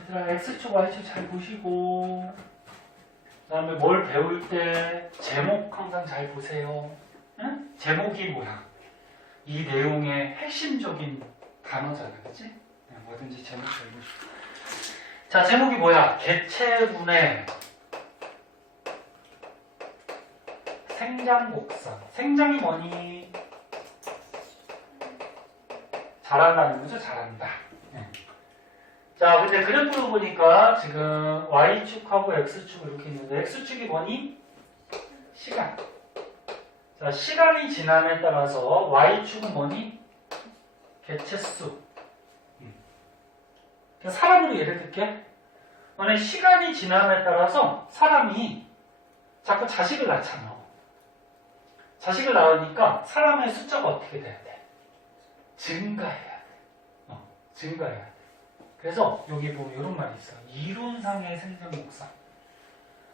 얘들아 X축, Y축 잘 보시고 그 다음에 뭘 배울 때 제목 항상 잘 보세요. 응? 제목이 뭐야? 이 내용의 핵심적인 단어잖아, 그치? 네, 뭐든지 제목 잘 보시고. 자, 제목이 뭐야? 개체분의 생장 곡선. 생장이 뭐니? 잘한다는 거죠? 잘한다. 네. 자, 근데 그래프로 보니까 지금 Y축하고 X축 이렇게 있는데 X축이 뭐니? 시간. 자, 시간이 지남에 따라서 Y축은 뭐니? 개체수. 사람으로 예를 들게. 만약 시간이 지남에 따라서 사람이 자꾸 자식을 낳잖아. 자식을 낳으니까 사람의 숫자가 어떻게 돼야 돼? 증가해야 돼. 증가해야 돼. 그래서 여기 보면 이런 말이 있어. 이론상의 생장 목상.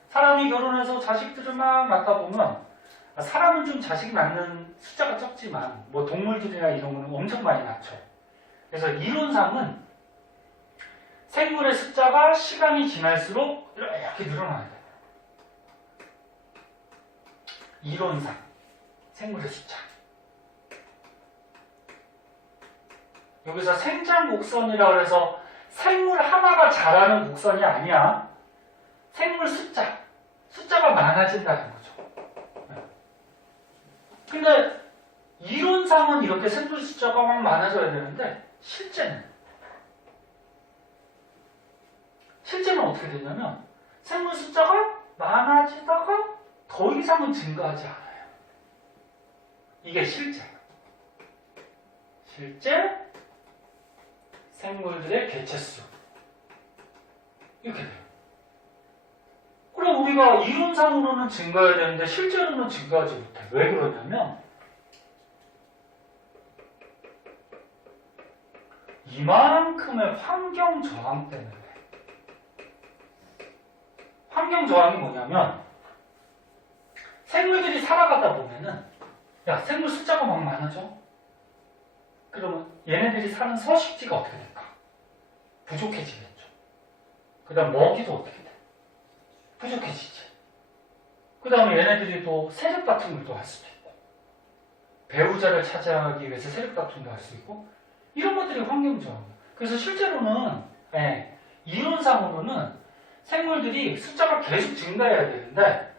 사람이 결혼해서 자식들을 막 낳다 보면 사람은 좀 자식 낳는 숫자가 적지만 뭐 동물들이나 이런 거는 엄청 많이 낳죠. 그래서 이론상은 생물의 숫자가 시간이 지날수록 이렇게 늘어나야 돼. 이론상 생물의 숫자. 여기서 생장 곡선이라고 해서 생물 하나가 자라는 곡선이 아니야. 생물 숫자가 많아진다는 거죠. 근데 이론상은 이렇게 생물 숫자가 막 많아져야 되는데 실제는 어떻게 되냐면 생물 숫자가 많아지다가 더 이상은 증가하지 않아요. 이게 실제 생물들의 개체수 이렇게 돼요. 그럼 우리가 이론상으로는 증가해야 되는데 실제로는 증가하지 못해. 왜 그러냐면 이만큼의 환경 저항 때문에. 환경 저항이 뭐냐면 생물들이 살아가다 보면은 야, 생물 숫자가 막 많아져. 그러면 얘네들이 사는 서식지가 어떻게 될까? 부족해지겠죠. 그 다음 먹이도 어떻게 돼? 부족해지지. 그 다음에 얘네들이 또 세력 다툼을 할 수도 있고 배우자를 차지하기 위해서 세력 다툼도 할 수 있고 이런 것들이 환경저항이에요. 그래서 실제로는 이론상으로는 생물들이 숫자가 계속 증가해야 되는데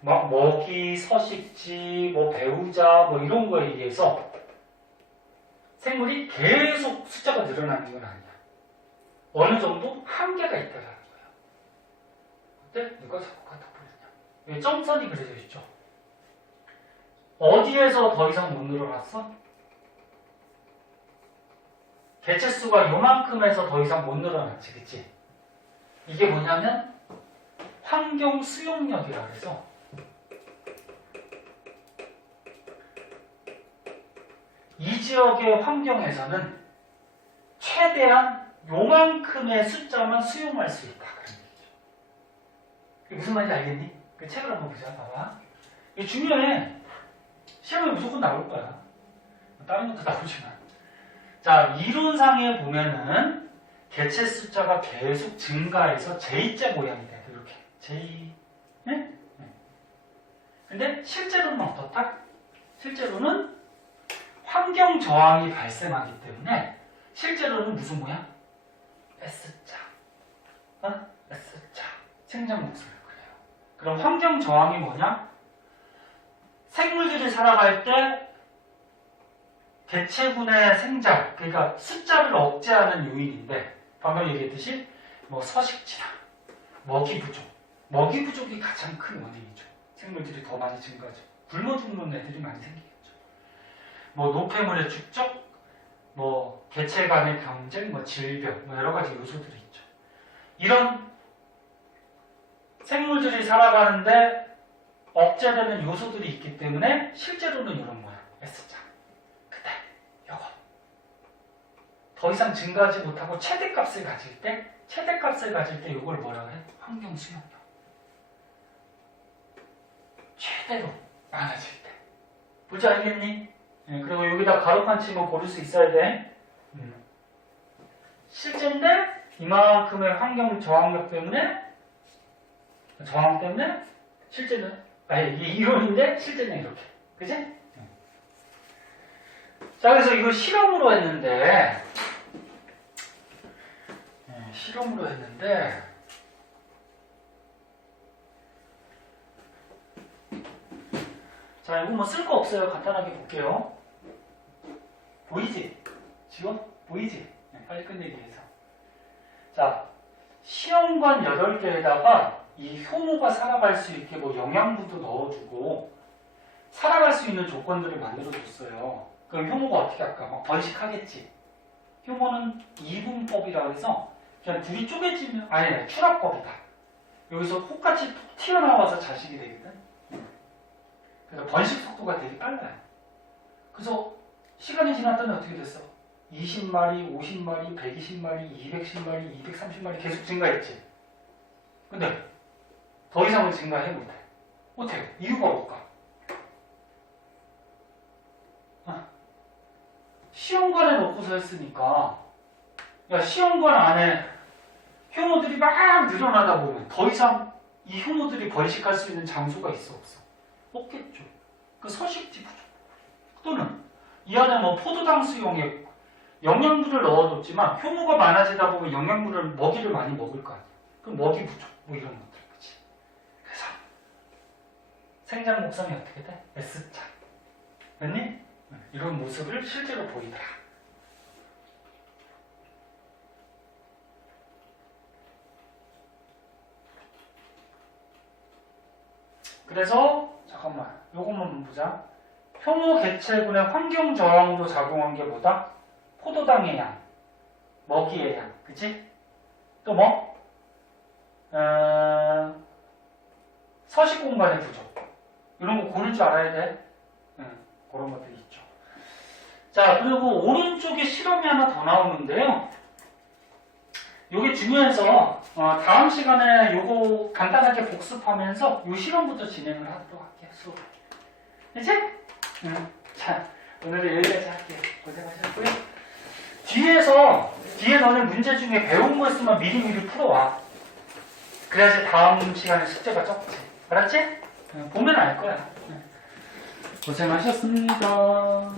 막 먹이, 서식지, 뭐 배우자 뭐 이런 거에 의해서 생물이 계속 숫자가 늘어나는 건 아니야. 어느 정도 한계가 있다라는 거야. 그때 누가 자꾸 갖다 버리냐. 여기 점선이 그려져 있죠. 어디에서 더 이상 못 늘어났어? 개체수가 요만큼에서 더 이상 못 늘어났지, 그치? 이게 뭐냐면 환경 수용력이라 그래서 이 지역의 환경에서는 최대한 요만큼의 숫자만 수용할 수 있다. 그런 얘기죠. 이게 무슨 말인지 알겠니? 그 책을 한번 보자. 봐봐. 이게 중요해. 시험에 무조건 나올 거야. 다른 것도 나오지만. 자, 이론상에 보면은 개체 숫자가 계속 증가해서 J자 모양이 돼. 이렇게. J. 네? 네. 근데 실제로는 어떻다? 실제로는 환경 저항이 발생하기 때문에 실제로는 무슨 모양? S자. S자. 생장 목소리를 그래요. 그럼 환경 저항이 뭐냐? 생물들이 살아갈 때 개체군의 생장, 그러니까 숫자를 억제하는 요인인데 방금 얘기했듯이 뭐 서식지나 먹이 부족, 먹이 부족이 가장 큰 원인이죠. 생물들이 더 많이 증가하죠. 굶어 죽는 애들이 많이 생기겠죠. 뭐 노폐물의 축적, 뭐 개체 간의 경쟁, 뭐 질병, 뭐 여러 가지 요소들이 있죠. 이런 생물들이 살아가는데 억제되는 요소들이 있기 때문에 실제로는 이런 모양, S자. 근데 요거 더 이상 증가하지 못하고 최대값을 가질 때 이걸 뭐라고 해? 환경 수용력. 최대로 많아질 때. 보지 알겠니? 네, 그리고 여기다 가로판 치고 고를 수 있어야 돼. 실제인데 이만큼의 환경 저항력 때문에 실제는 이 이론인데 실제는 이렇게. 그치? 자, 그래서 이거 실험으로 했는데 자, 이거 뭐 쓸 거 없어요. 간단하게 볼게요. 보이지? 지금? 보이지? 네, 빨리 끝내기 위해서. 자, 시험관 8개에다가 이 효모가 살아갈 수 있게 뭐 영양분도 넣어주고 살아갈 수 있는 조건들을 만들어줬어요. 그럼 효모가 어떻게 할까? 막 번식하겠지. 효모는 이분법이라고 해서 그냥 둘이 쪼개지면 아니 추락법이다. 여기서 꽃같이 튀어나와서 자식이 되거든. 그래서 번식 속도가 되게 빨라요. 그래서 시간이 지났더니 어떻게 됐어? 20마리, 50마리, 120마리, 210마리, 230마리 계속 증가했지. 근데 더 이상은 증가해 못해. 못해요. 이유가 뭘까? 시험관에 놓고서 했으니까 야, 시험관 안에 효모들이 막 늘어나다 보면 더 이상 이 효모들이 번식할 수 있는 장소가 있어 없어? 없겠죠. 그 서식지 부족 또는 이 안에 뭐 포도당 수용에 영양분을 넣어뒀지만 효모가 많아지다 보면 영양분을 먹이를 많이 먹을 거 아니야. 그럼 먹이 부족 뭐 이런 것들 그치. 그래서 생장 목성이 어떻게 돼? S자. 됐니? 이런 모습을 실제로 보이더라. 그래서 잠깐만 요것만 보자. 효모 개체군의 환경 저항으로 작용한 게 뭐다? 포도당의 양, 먹이의 양, 그치? 또 뭐? 서식 공간의 부족. 이런 거 고를 줄 알아야 돼. 그런 것들이 있죠. 자, 그리고 오른쪽에 실험이 하나 더 나오는데요. 요게 중요해서 다음 시간에 요거 간단하게 복습하면서 요 실험부터 진행을 하도록 할게요. 수업. 그치? 자, 오늘은 여기까지 할게요. 고생하셨고요. 뒤에 너네 문제 중에 배운 거 있으면 미리미리 풀어와. 그래야지 다음 시간에 숙제가 적지. 알았지? 보면 알 거야. 고생하셨습니다.